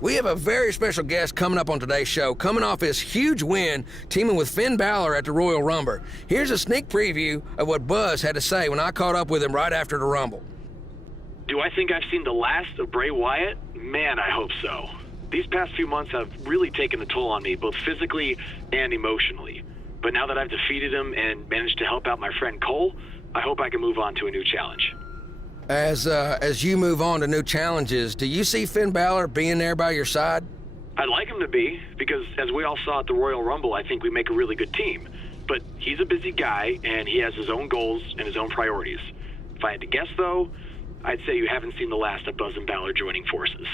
We have a very special guest coming up on today's show, coming off his huge win, teaming with Finn Balor at the Royal Rumble. Here's a sneak preview of what Buzz had to say when I caught up with him right after the Rumble. Do I think I've seen the last of Bray Wyatt? Man, I hope so. These past few months have really taken a toll on me, both physically and emotionally. But now that I've defeated him and managed to help out my friend Cole, I hope I can move on to a new challenge. As you move on to new challenges, do you see Finn Balor being there by your side? I'd like him to be, because as we all saw at the Royal Rumble, I think we make a really good team. But he's a busy guy, and he has his own goals and his own priorities. If I had to guess, though, I'd say you haven't seen the last of Buzz and Balor joining forces.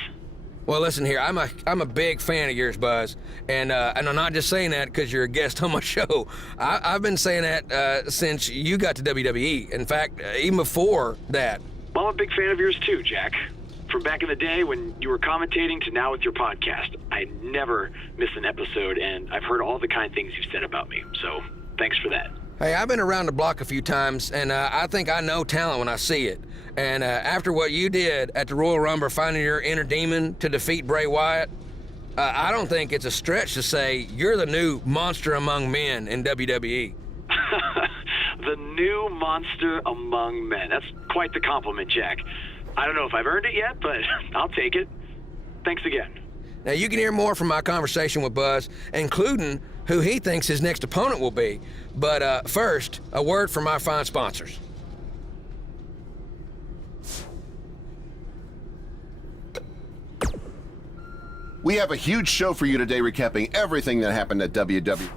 Well, listen here, I'm a big fan of yours, Buzz, and I'm not just saying that because you're a guest on my show. I've been saying that since you got to WWE. In fact, even before that. Well, I'm a big fan of yours too, Jack. From back in the day when you were commentating to now with your podcast, I never miss an episode, and I've heard all the kind things you've said about me, so thanks for that. Hey, I've been around the block a few times, and I think I know talent when I see it. And after what you did at the Royal Rumble, finding your inner demon to defeat Bray Wyatt, I don't think it's a stretch to say you're the new monster among men in WWE. The new monster among men. That's quite the compliment, Jack. I don't know if I've earned it yet, but I'll take it. Thanks again. Now, you can hear more from my conversation with Buzz, including who he thinks his next opponent will be. But first, a word from our fine sponsors. We have a huge show for you today, recapping everything that happened at WWE.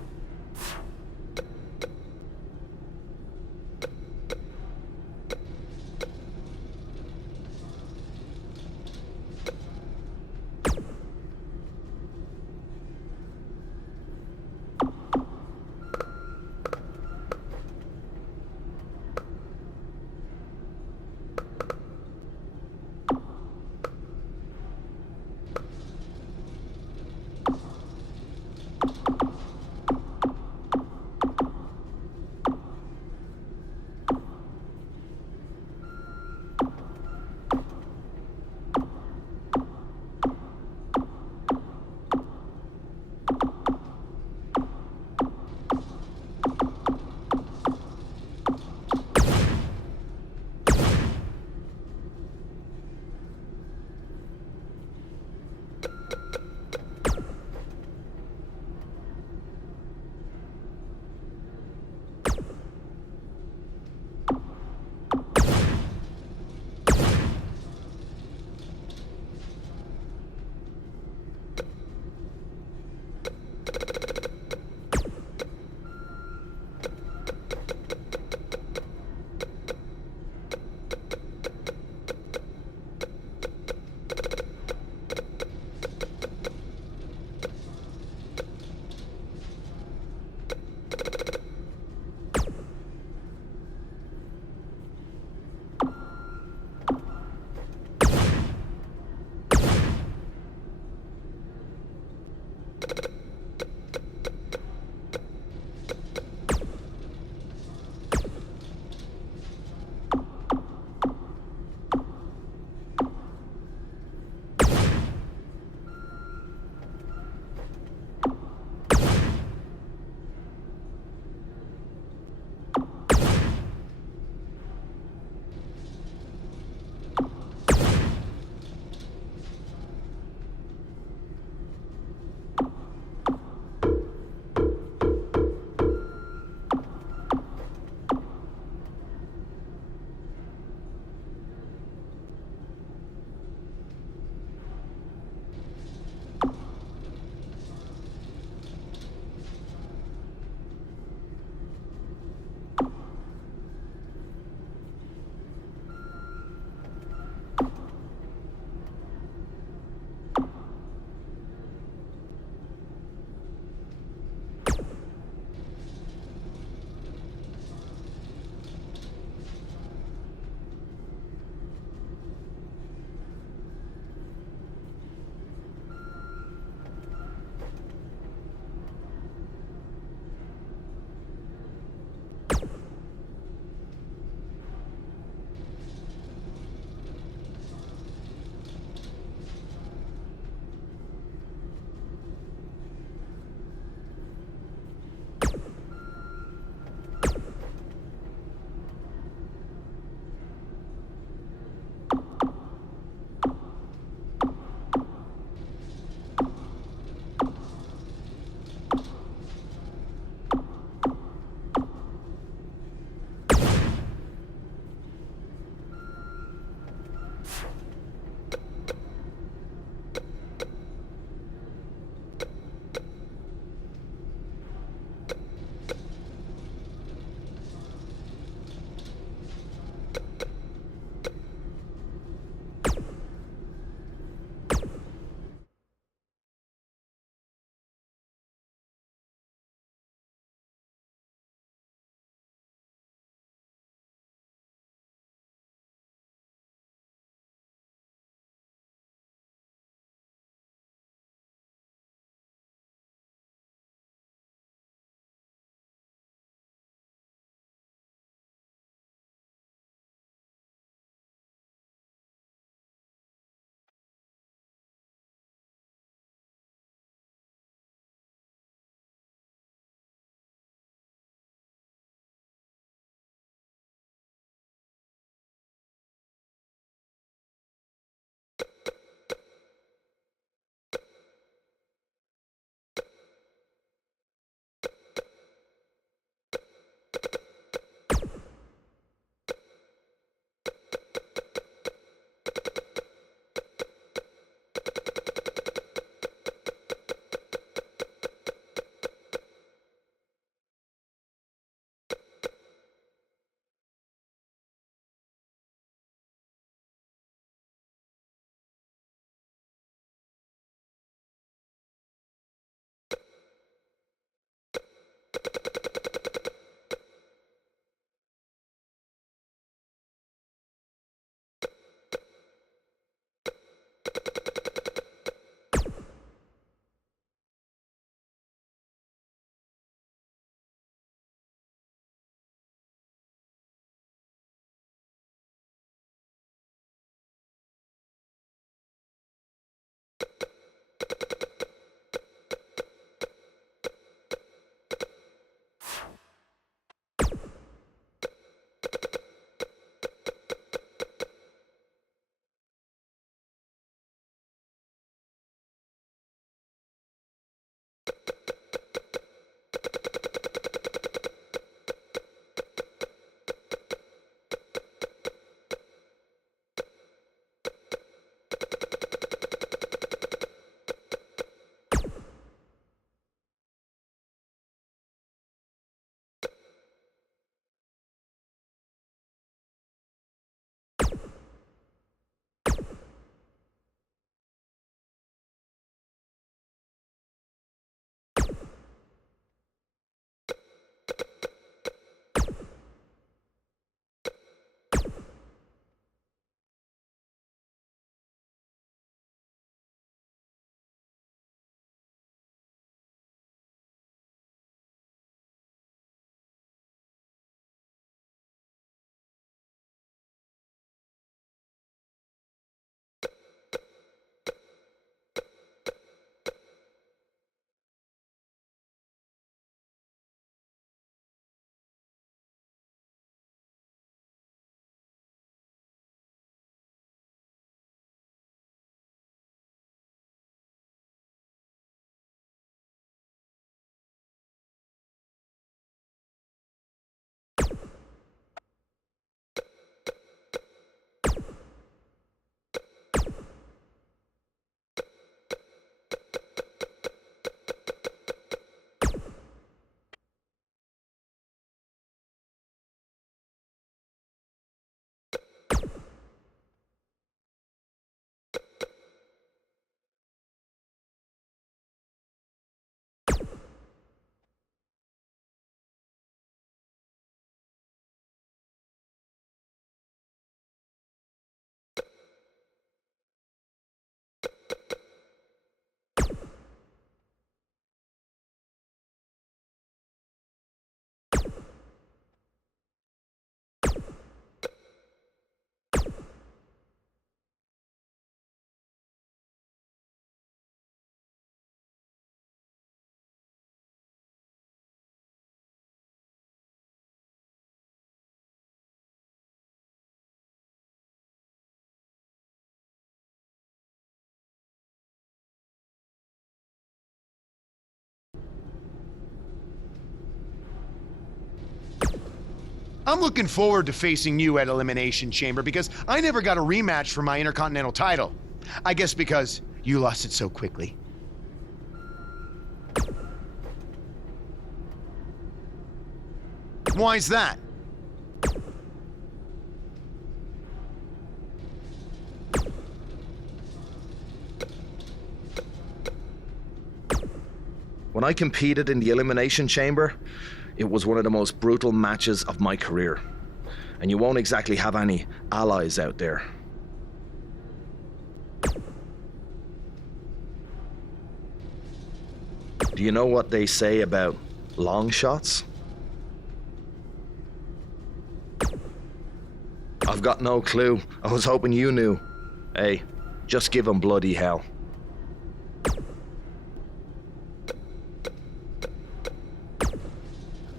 I'm looking forward to facing you at Elimination Chamber because I never got a rematch for my Intercontinental title. I guess because you lost it so quickly. Why's that? When I competed in the Elimination Chamber, it was one of the most brutal matches of my career. And you won't exactly have any allies out there. Do you know what they say about long shots? I've got no clue. I was hoping you knew. Hey, just give 'em bloody hell.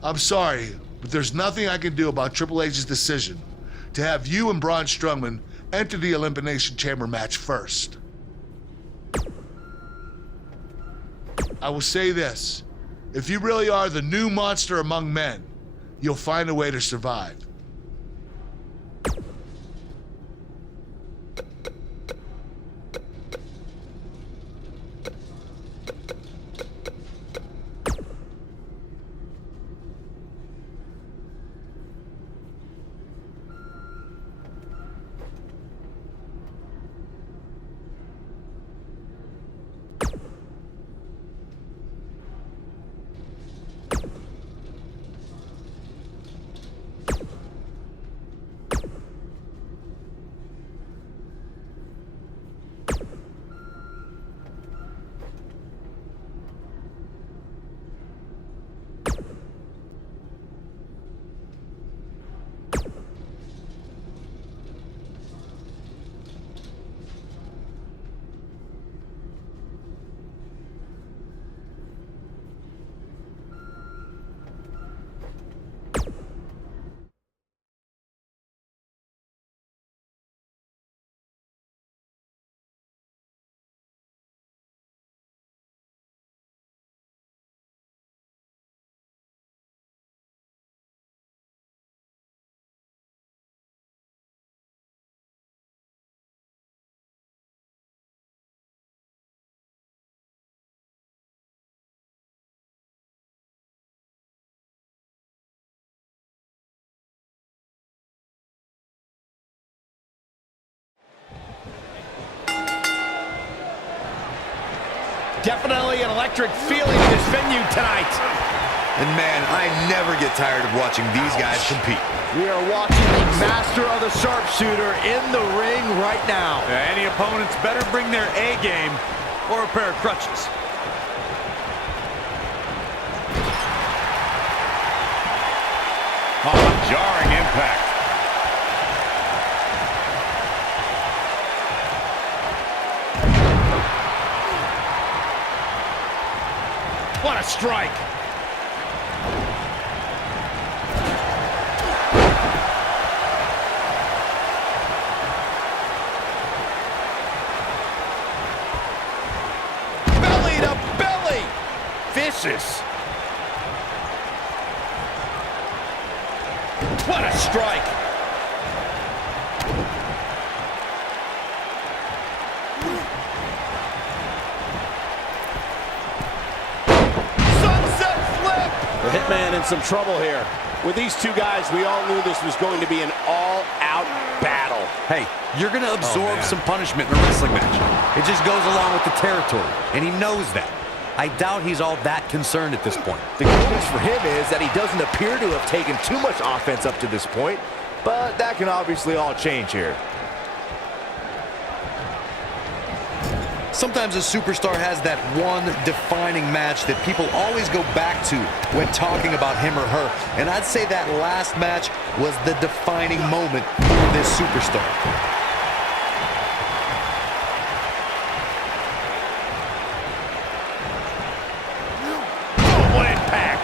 I'm sorry, but there's nothing I can do about Triple H's decision to have you and Braun Strowman enter the Elimination Chamber match first. I will say this, if you really are the new monster among men, you'll find a way to survive. Definitely an electric feeling in this venue tonight. And man, I never get tired of watching these guys compete. We are watching the master of the sharpshooter in the ring right now. Any opponents better bring their A game or a pair of crutches. Oh, jarring impact. What a strike! Belly to belly! Vicious! What a strike! The Hitman in some trouble here. With these two guys, we all knew this was going to be an all-out battle. Hey, you're going to absorb some punishment in a wrestling match. It just goes along with the territory, and he knows that. I doubt he's all that concerned at this point. The good news for him is that he doesn't appear to have taken too much offense up to this point, but that can obviously all change here. Sometimes a superstar has that one defining match that people always go back to when talking about him or her. And I'd say that last match was the defining moment for this superstar. Oh, what impact!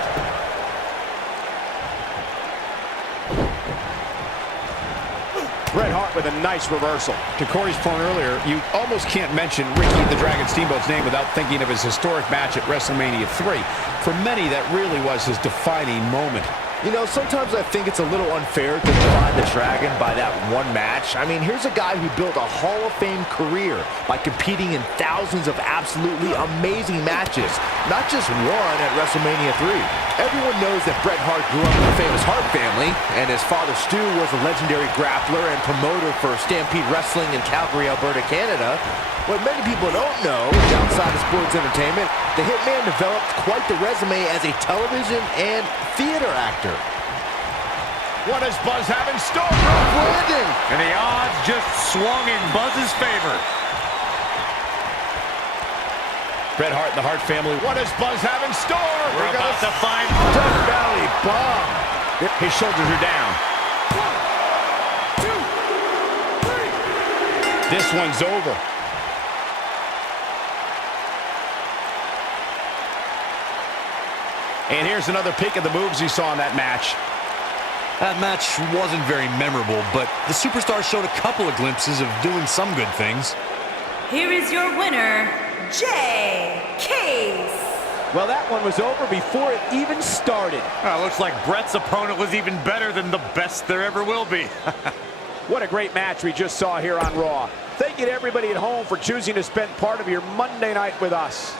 Bret Hart with a nice reversal. To Corey's point earlier, you almost can't mention Ricky the Dragon Steamboat's name without thinking of his historic match at WrestleMania 3. For many, that really was his defining moment. You know, sometimes I think it's a little unfair to define the Dragon by that one match. I mean, here's a guy who built a Hall of Fame career by competing in thousands of absolutely amazing matches, not just one at WrestleMania 3. Everyone knows that Bret Hart grew up in the famous Hart family, and his father Stu was a legendary grappler and promoter for Stampede Wrestling in Calgary, Alberta, Canada. What many people don't know is outside of sports entertainment, the Hitman developed quite the resume as a television and theater actor. What does Buzz have in store? Landing! And the odds just swung in Buzz's favor. Bret Hart and the Hart family. What does Buzz have in store? We're about to find Duck belly bomb. His shoulders are down. 1, 2, 3. This one's over. And here's another peek at the moves you saw in that match. That match wasn't very memorable, but the superstar showed a couple of glimpses of doing some good things. Here is your winner, Jay Case. Well, that one was over before it even started. Looks like Bret's opponent was even better than the best there ever will be. What a great match we just saw here on Raw. Thank you to everybody at home for choosing to spend part of your Monday night with us.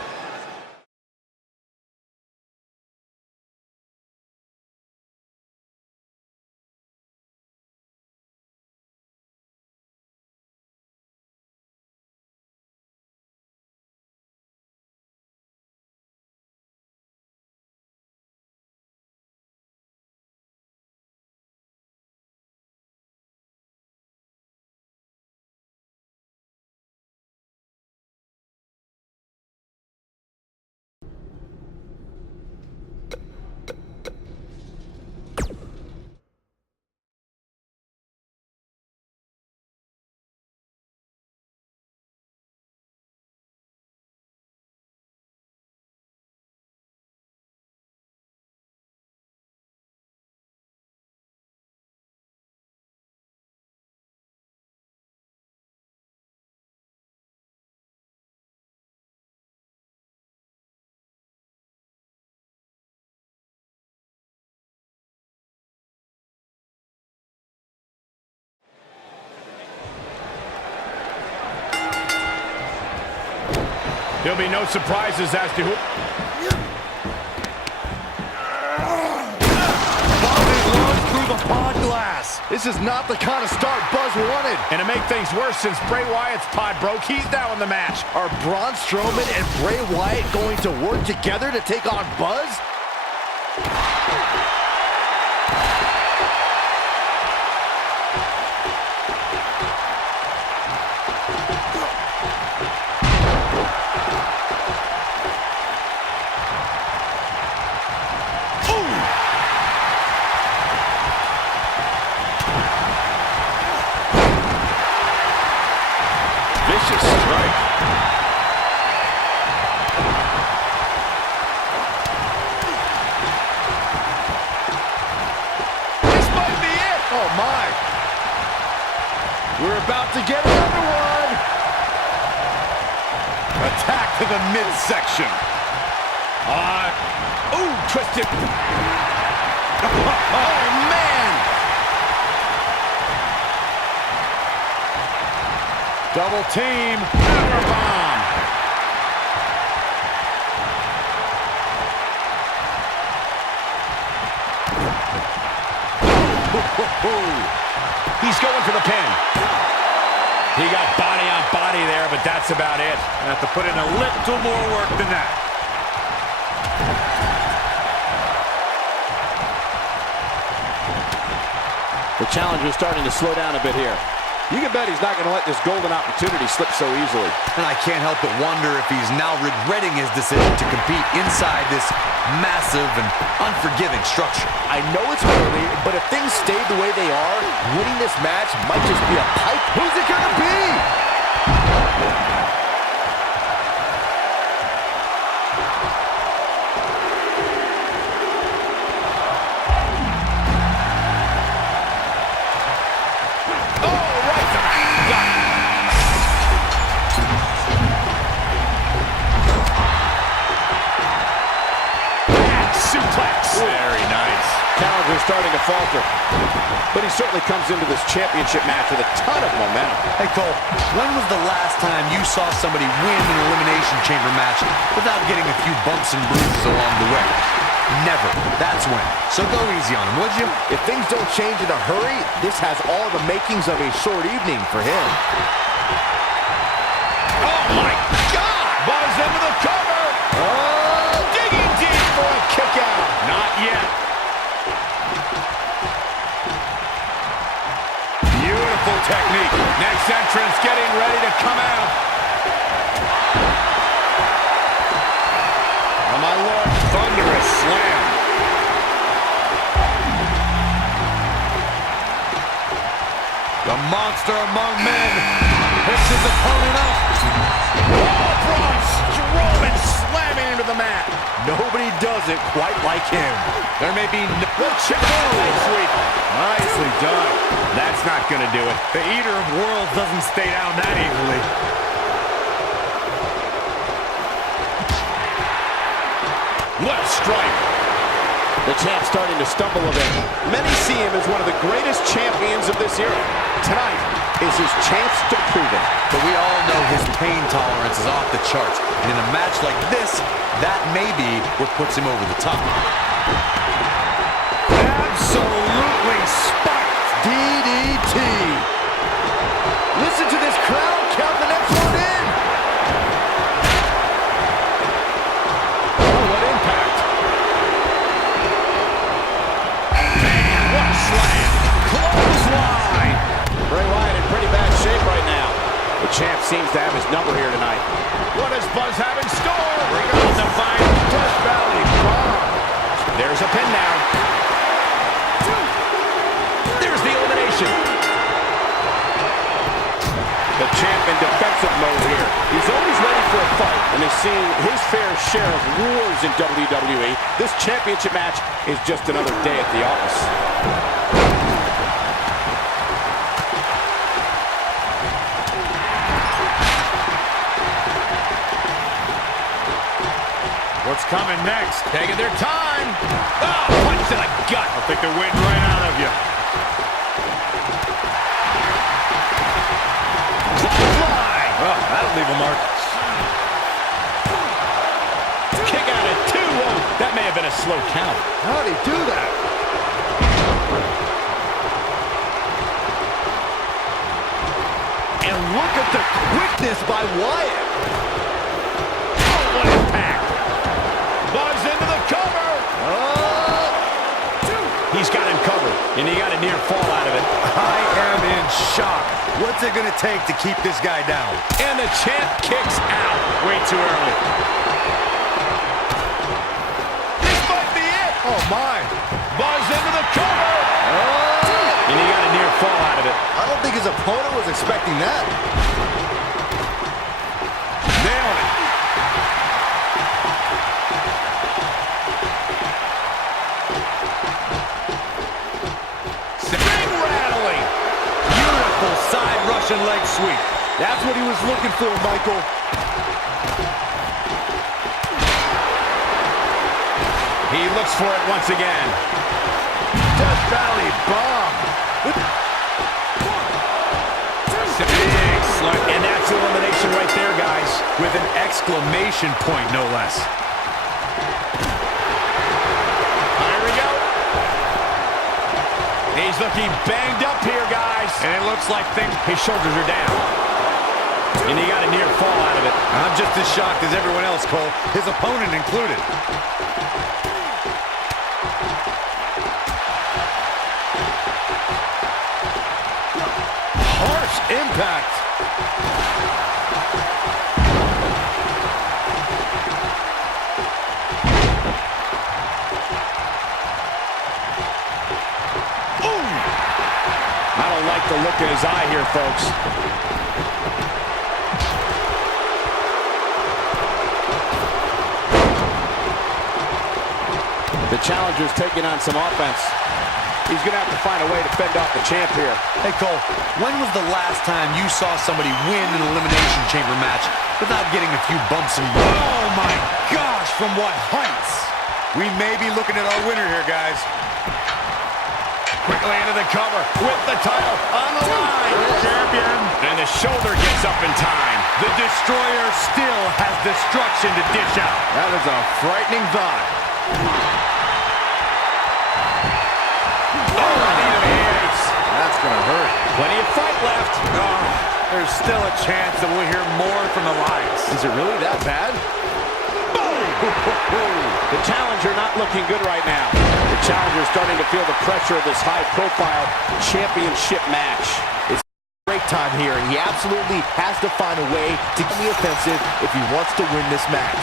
There'll be no surprises as to who... Through the pod glass. This is not the kind of start Buzz wanted. And to make things worse, since Bray Wyatt's pod broke, he's now in the match. Are Braun Strowman and Bray Wyatt going to work together to take on Buzz? Vicious strike. This might be it. Oh, my. We're about to get another one. Attack to the midsection. Ooh, twisted. Oh, man. Double team. Powerbomb. He's going for the pin. He got body on body there, but that's about it. Have to put in a little more work than that. The challenger's starting to slow down a bit here. You can bet he's not going to let this golden opportunity slip so easily. And I can't help but wonder if he's now regretting his decision to compete inside this massive and unforgiving structure. I know it's early, but if things stayed the way they are, winning this match might just be a pipe. Who's it going to be? Very nice. Challenger They're starting to falter. But he certainly comes into this championship match with a ton of momentum. Hey, Cole, when was the last time you saw somebody win an Elimination Chamber match without getting a few bumps and bruises along the way? Never. That's when. So go easy on him, would you? If things don't change in a hurry, this has all the makings of a short evening for him. Oh, my God! Buzz into the cover! Oh, digging deep for a kick out. Not yet. Beautiful technique. Next entrance getting ready to come out. Oh, my Lord. Thunderous slam. The monster among men picks his opponent up. Oh, Braun Strowman slamming into the mat. Nobody does it quite like him. There may be no... Nicely done. That's not going to do it. The Eater of Worlds doesn't stay down that easily. What a strike. The champ's starting to stumble a bit. Many see him as one of the greatest champions of this era. Tonight is his chance to prove it. But we all know his pain tolerance is off the charts. And in a match like this, that may be what puts him over the top. Absolutely spiked DDT. Listen to this crowd count the next one in. Oh, what impact. Man, what a slam. Clothesline. Bray Wyatt in pretty bad shape right now. The champ seems to have his number here tonight. What does Buzz have in store? Bring on the fight. Death Valley bomb. There's a pin now. There's the elimination. The champ in defensive mode here. He's always ready for a fight and is seeing his fair share of wars in WWE. This championship match is just another day at the office. What's coming next? Taking their time. Oh, punch to the gut. I'll take the wind right out of you. Fly. Oh, that'll leave a mark. Kick out at 2. Whoa, that may have been a slow count. How'd he do that? And look at the quickness by Wyatt. Oh, what impact. Buzz into the cover. He's got him covered, and he got a near fall out of it. I am in shock. What's it going to take to keep this guy down? And the champ kicks out. Way too early. This might be it. Oh, my. Buzz into the cover. And he got a near fall out of it. I don't think his opponent was expecting that. Nailed it. Ring rattling. Beautiful side Russian leg sweep. That's what he was looking for, Michael. He looks for it once again. Death Valley bomb. Big slug. And that's elimination right there, guys. With an exclamation point, no less. Here we go. He's looking banged up here, guys. And it looks like his shoulders are down. And he got a near fall out of it. I'm just as shocked as everyone else, Cole. His opponent included. Harsh impact. I don't like the look in his eye here, folks. The challenger's taking on some offense. He's going to have to find a way to fend off the champ here. Hey, Cole, when was the last time you saw somebody win an Elimination Chamber match without getting a few bumps and bruises? Oh, my gosh, from what heights? We may be looking at our winner here, guys. quickly into the cover with the title on the line. Champion. And the shoulder gets up in time. The Destroyer still has destruction to dish out. That is a frightening thought. Oh, I need an ace. That's going to hurt. Plenty of fight left. Oh, there's still a chance that we'll hear more from the Elias. Is it really that bad? The challenger not looking good right now. The challenger is starting to feel the pressure of this high-profile championship match. It's great time here, and he absolutely has to find a way to get the offensive if he wants to win this match.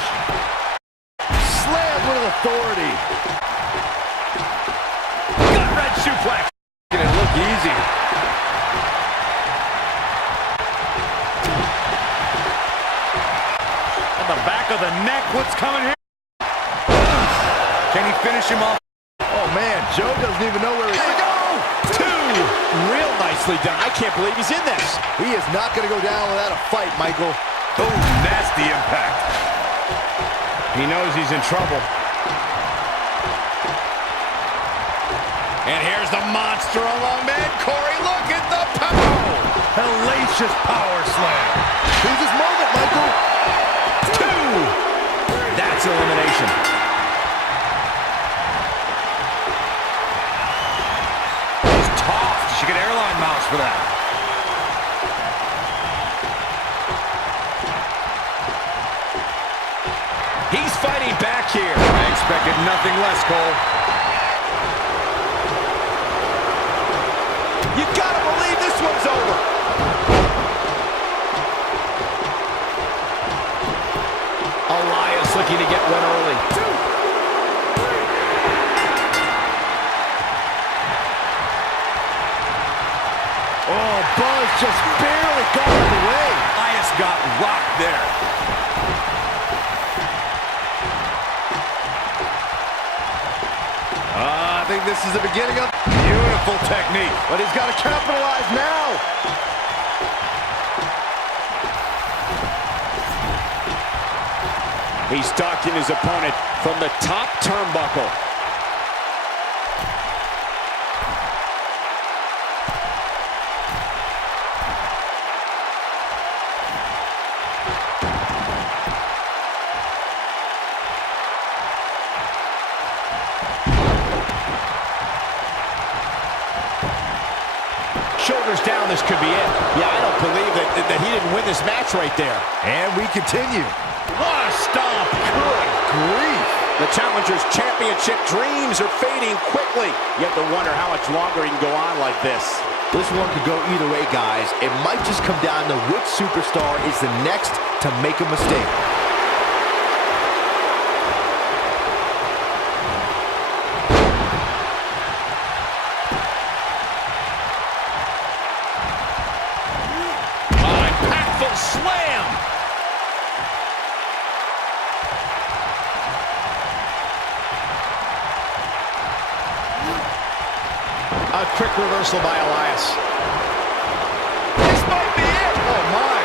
Slam with authority. Gut red suplex. Making it look easy. On the back of the neck, what's coming here? Can he finish him off? Oh man, Joe doesn't even know where he is. Two! Real nicely done. I can't believe he's in this. He is not going to go down without a fight, Michael. Oh, nasty impact. He knows he's in trouble. And here's the monster among men. Corey, look at the power. Hellacious power slam. Here's his moment, Michael. Two! That's elimination. She get airline miles for that. He's fighting back here. I expected nothing less, Cole. You gotta believe this one's over. Elias looking to get one early. Oh, Buzz just barely got out of the way. Elias got rocked there. I think this is the beginning of Beautiful technique. but he's got to capitalize now. He's stalking his opponent from the top turnbuckle. Shoulders down, this could be it. Yeah, I don't believe that he didn't win this match right there. And we continue. What a stomp. Good grief. The challenger's championship dreams are fading quickly. You have to wonder how much longer he can go on like this. This one could go either way, guys. It might just come down to which superstar is the next to make a mistake. Slam! A quick reversal by Elias. This might be it! Oh, my.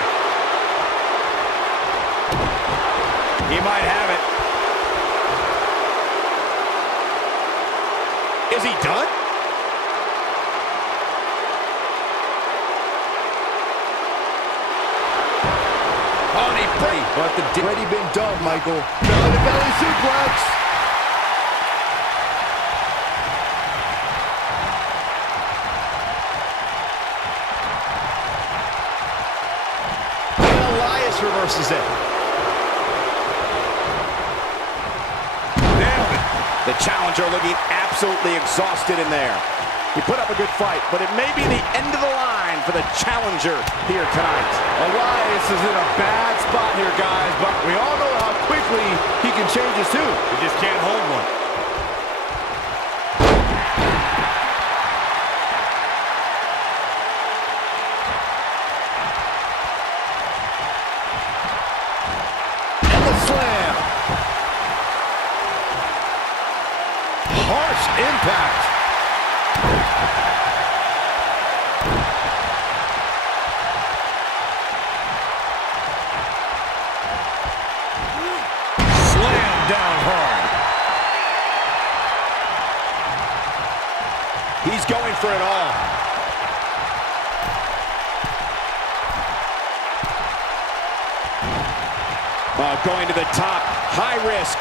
He might have it. Is he done? But the already been done, Michael. Belly to belly suplex. And Elias reverses it. Nailed it. The challenger looking absolutely exhausted in there. He put up a good fight, but it may be the end of the line for the challenger here tonight. Elias is in a bad spot here, guys, but we all know how quickly he can change his tune. He just can't hold one. And the slam. Harsh impact. going for it all. Going to the top, high risk.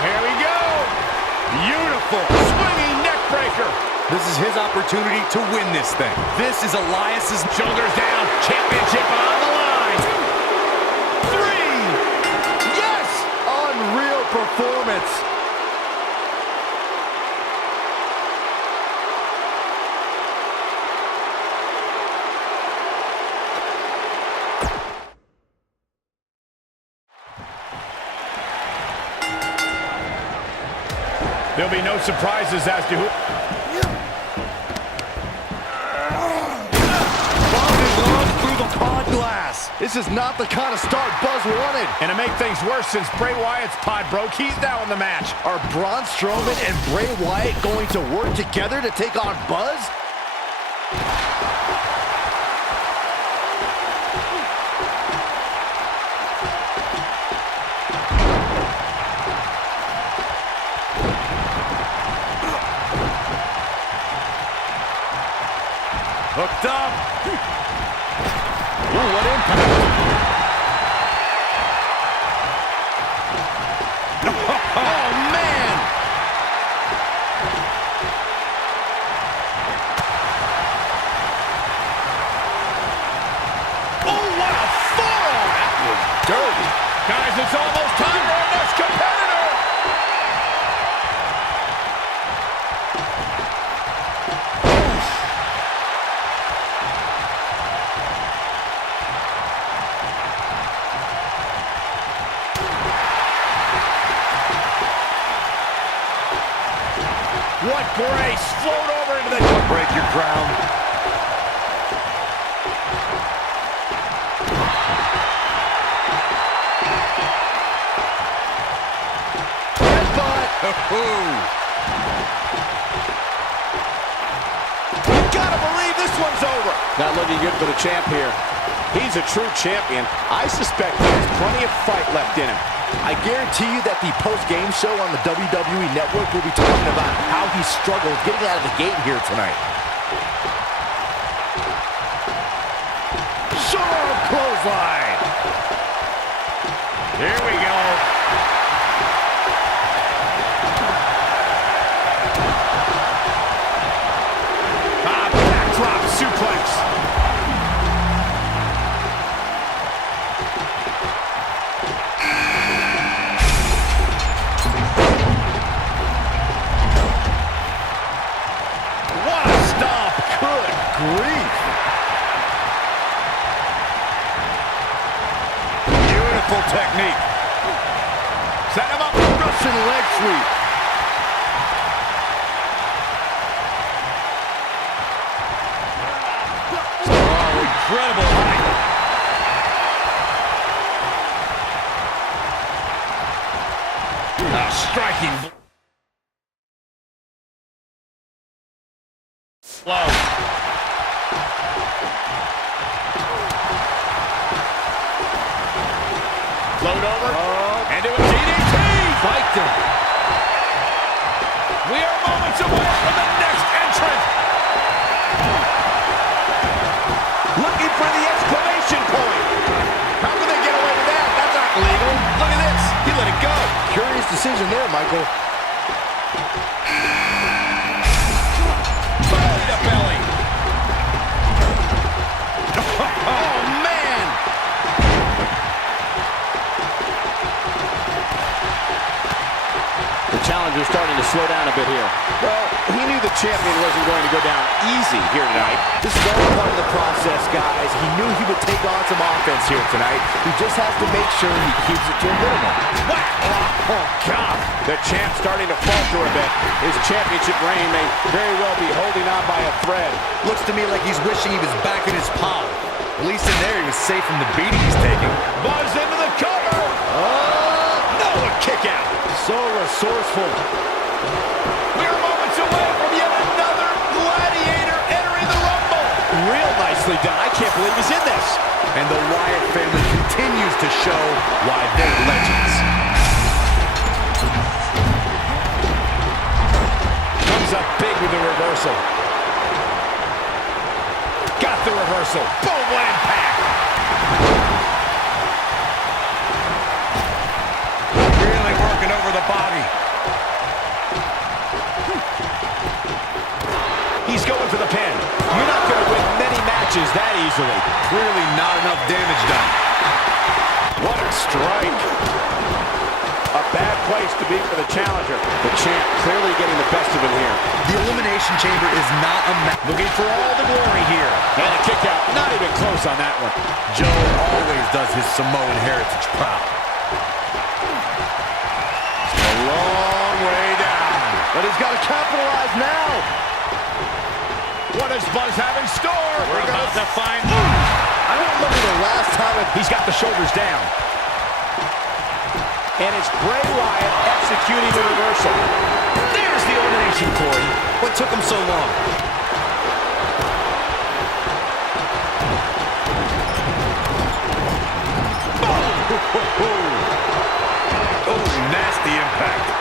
Here we go. Beautiful. Swinging neck breaker. This is his opportunity to win this thing. This is Elias's shoulders down. Championship on the line. 3. Yes! Unreal performance. There'll be no surprises as to who... Through the pod glass. This is not the kind of start Buzz wanted. And to make things worse, since Bray Wyatt's pod broke, he's now in the match. Are Braun Strowman and Bray Wyatt going to work together to take on Buzz? Hooked up. Ooh, what impact. Oh, man. Oh, what a forearm. That was dirty. Guys, it's almost time for our next competitor. What grace. Float over into the... Don't break your crown. You gotta believe this one's over. Not looking good for the champ here. He's a true champion. I suspect he has plenty of fight left in him. I guarantee you that the post-game show on the WWE Network will be talking about how he struggled getting out of the gate here tonight. Sharp clothesline. Here we go. Backdrop suplex. Grief. Beautiful technique. Set him up. Russian leg sweep. Oh, incredible height. Striking blow. Float over, and do a DDT! Spiked him. We are moments away from the next entrant! Looking for the exclamation point! How can they get away with that? That's not legal. Look at this. He let it go. Curious decision there, Michael. Belly to belly. Oh, man! The challenger's starting to slow down a bit here. Well, he knew the champion wasn't going to go down easy here tonight. This is all part of the process, guys. He knew he would take on some offense here tonight. He just has to make sure he keeps it to a minimum. Whack! Oh, God! The champ's starting to falter a bit. His championship reign may very well be holding on by a thread. Looks to me like he's wishing he was back in his pod. At least in there he was safe from the beating he's taking. Buzz into the cover! No, a kick out! So resourceful. And the Wyatt family continues to show why they're legends. Comes up big with the reversal. Got the reversal. Boom, what impact. Really working over the body. He's going for the pin. You're not going to win many matches that easily. Clearly not enough damage done. What a strike. A bad place to be for the challenger. The champ clearly getting the best of him here. The Elimination Chamber is not a match. Looking for all the glory here. And a kick out. Not even close on that one. Joe always does his Samoan heritage proud. A long way down. But he's got to capitalize now. What does Buzz have in store? We're about to find... I don't remember the last time he's got the shoulders down. And it's Bray Wyatt executing the reversal. There's the elimination, Corey. What took him so long? Oh, nasty impact.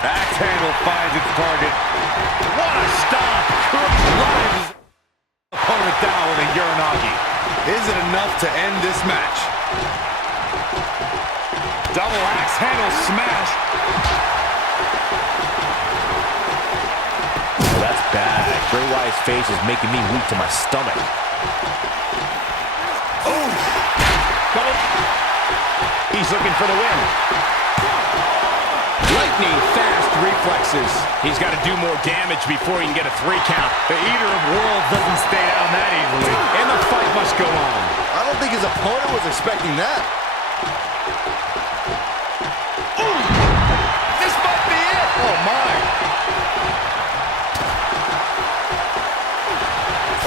Axe handle finds its target. What a stop! Drives his opponent down with a Uranagi. Is it enough to end this match? Double axe handle smash. Oh, that's bad. Bray Wyatt's face is making me weak to my stomach. Oh! He's looking for the win. Lightning fast reflexes. He's got to do more damage before he can get a 3 count. The Eater of Worlds doesn't stay down that easily. And the fight must go on. I don't think his opponent was expecting that. Ooh! This might be it! Oh, my.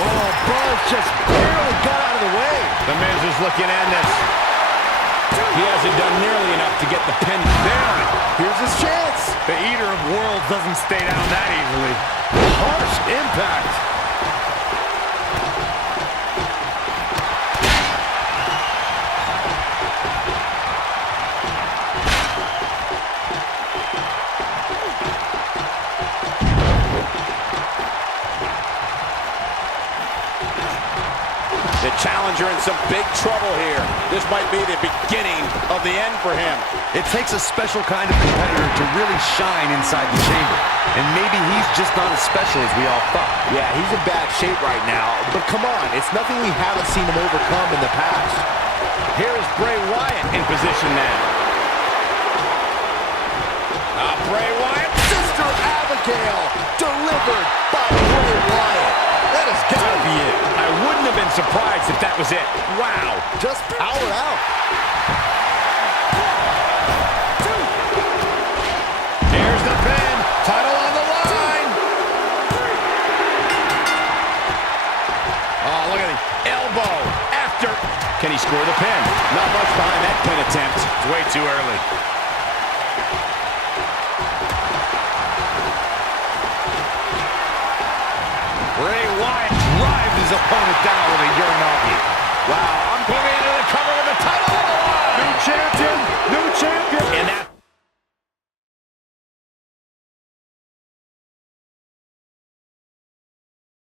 Oh, Buzz just barely got out of the way. The Miz is looking at this. He hasn't done nearly enough to get the pin there. Here's his chance. The Eater of Worlds doesn't stay down that easily. Harsh impact. The challenger in some big trouble here. This might be the beginning of the end for him. It takes a special kind of competitor to really shine inside the chamber. And maybe he's just not as special as we all thought. Yeah, he's in bad shape right now. But come on, it's nothing we haven't seen him overcome in the past. Here is Bray Wyatt in position now. Bray Wyatt. Sister Abigail, delivered by Bray Wyatt. That has got to be it. I wouldn't have been surprised if that was it. Wow. Just powered out. Here's the pin. Title on the line. Oh, look at the elbow. After. Can he score the pin? Not much behind that pin attempt. It's way too early. Bray Wyatt drives his opponent down with a Uranagi. Wow,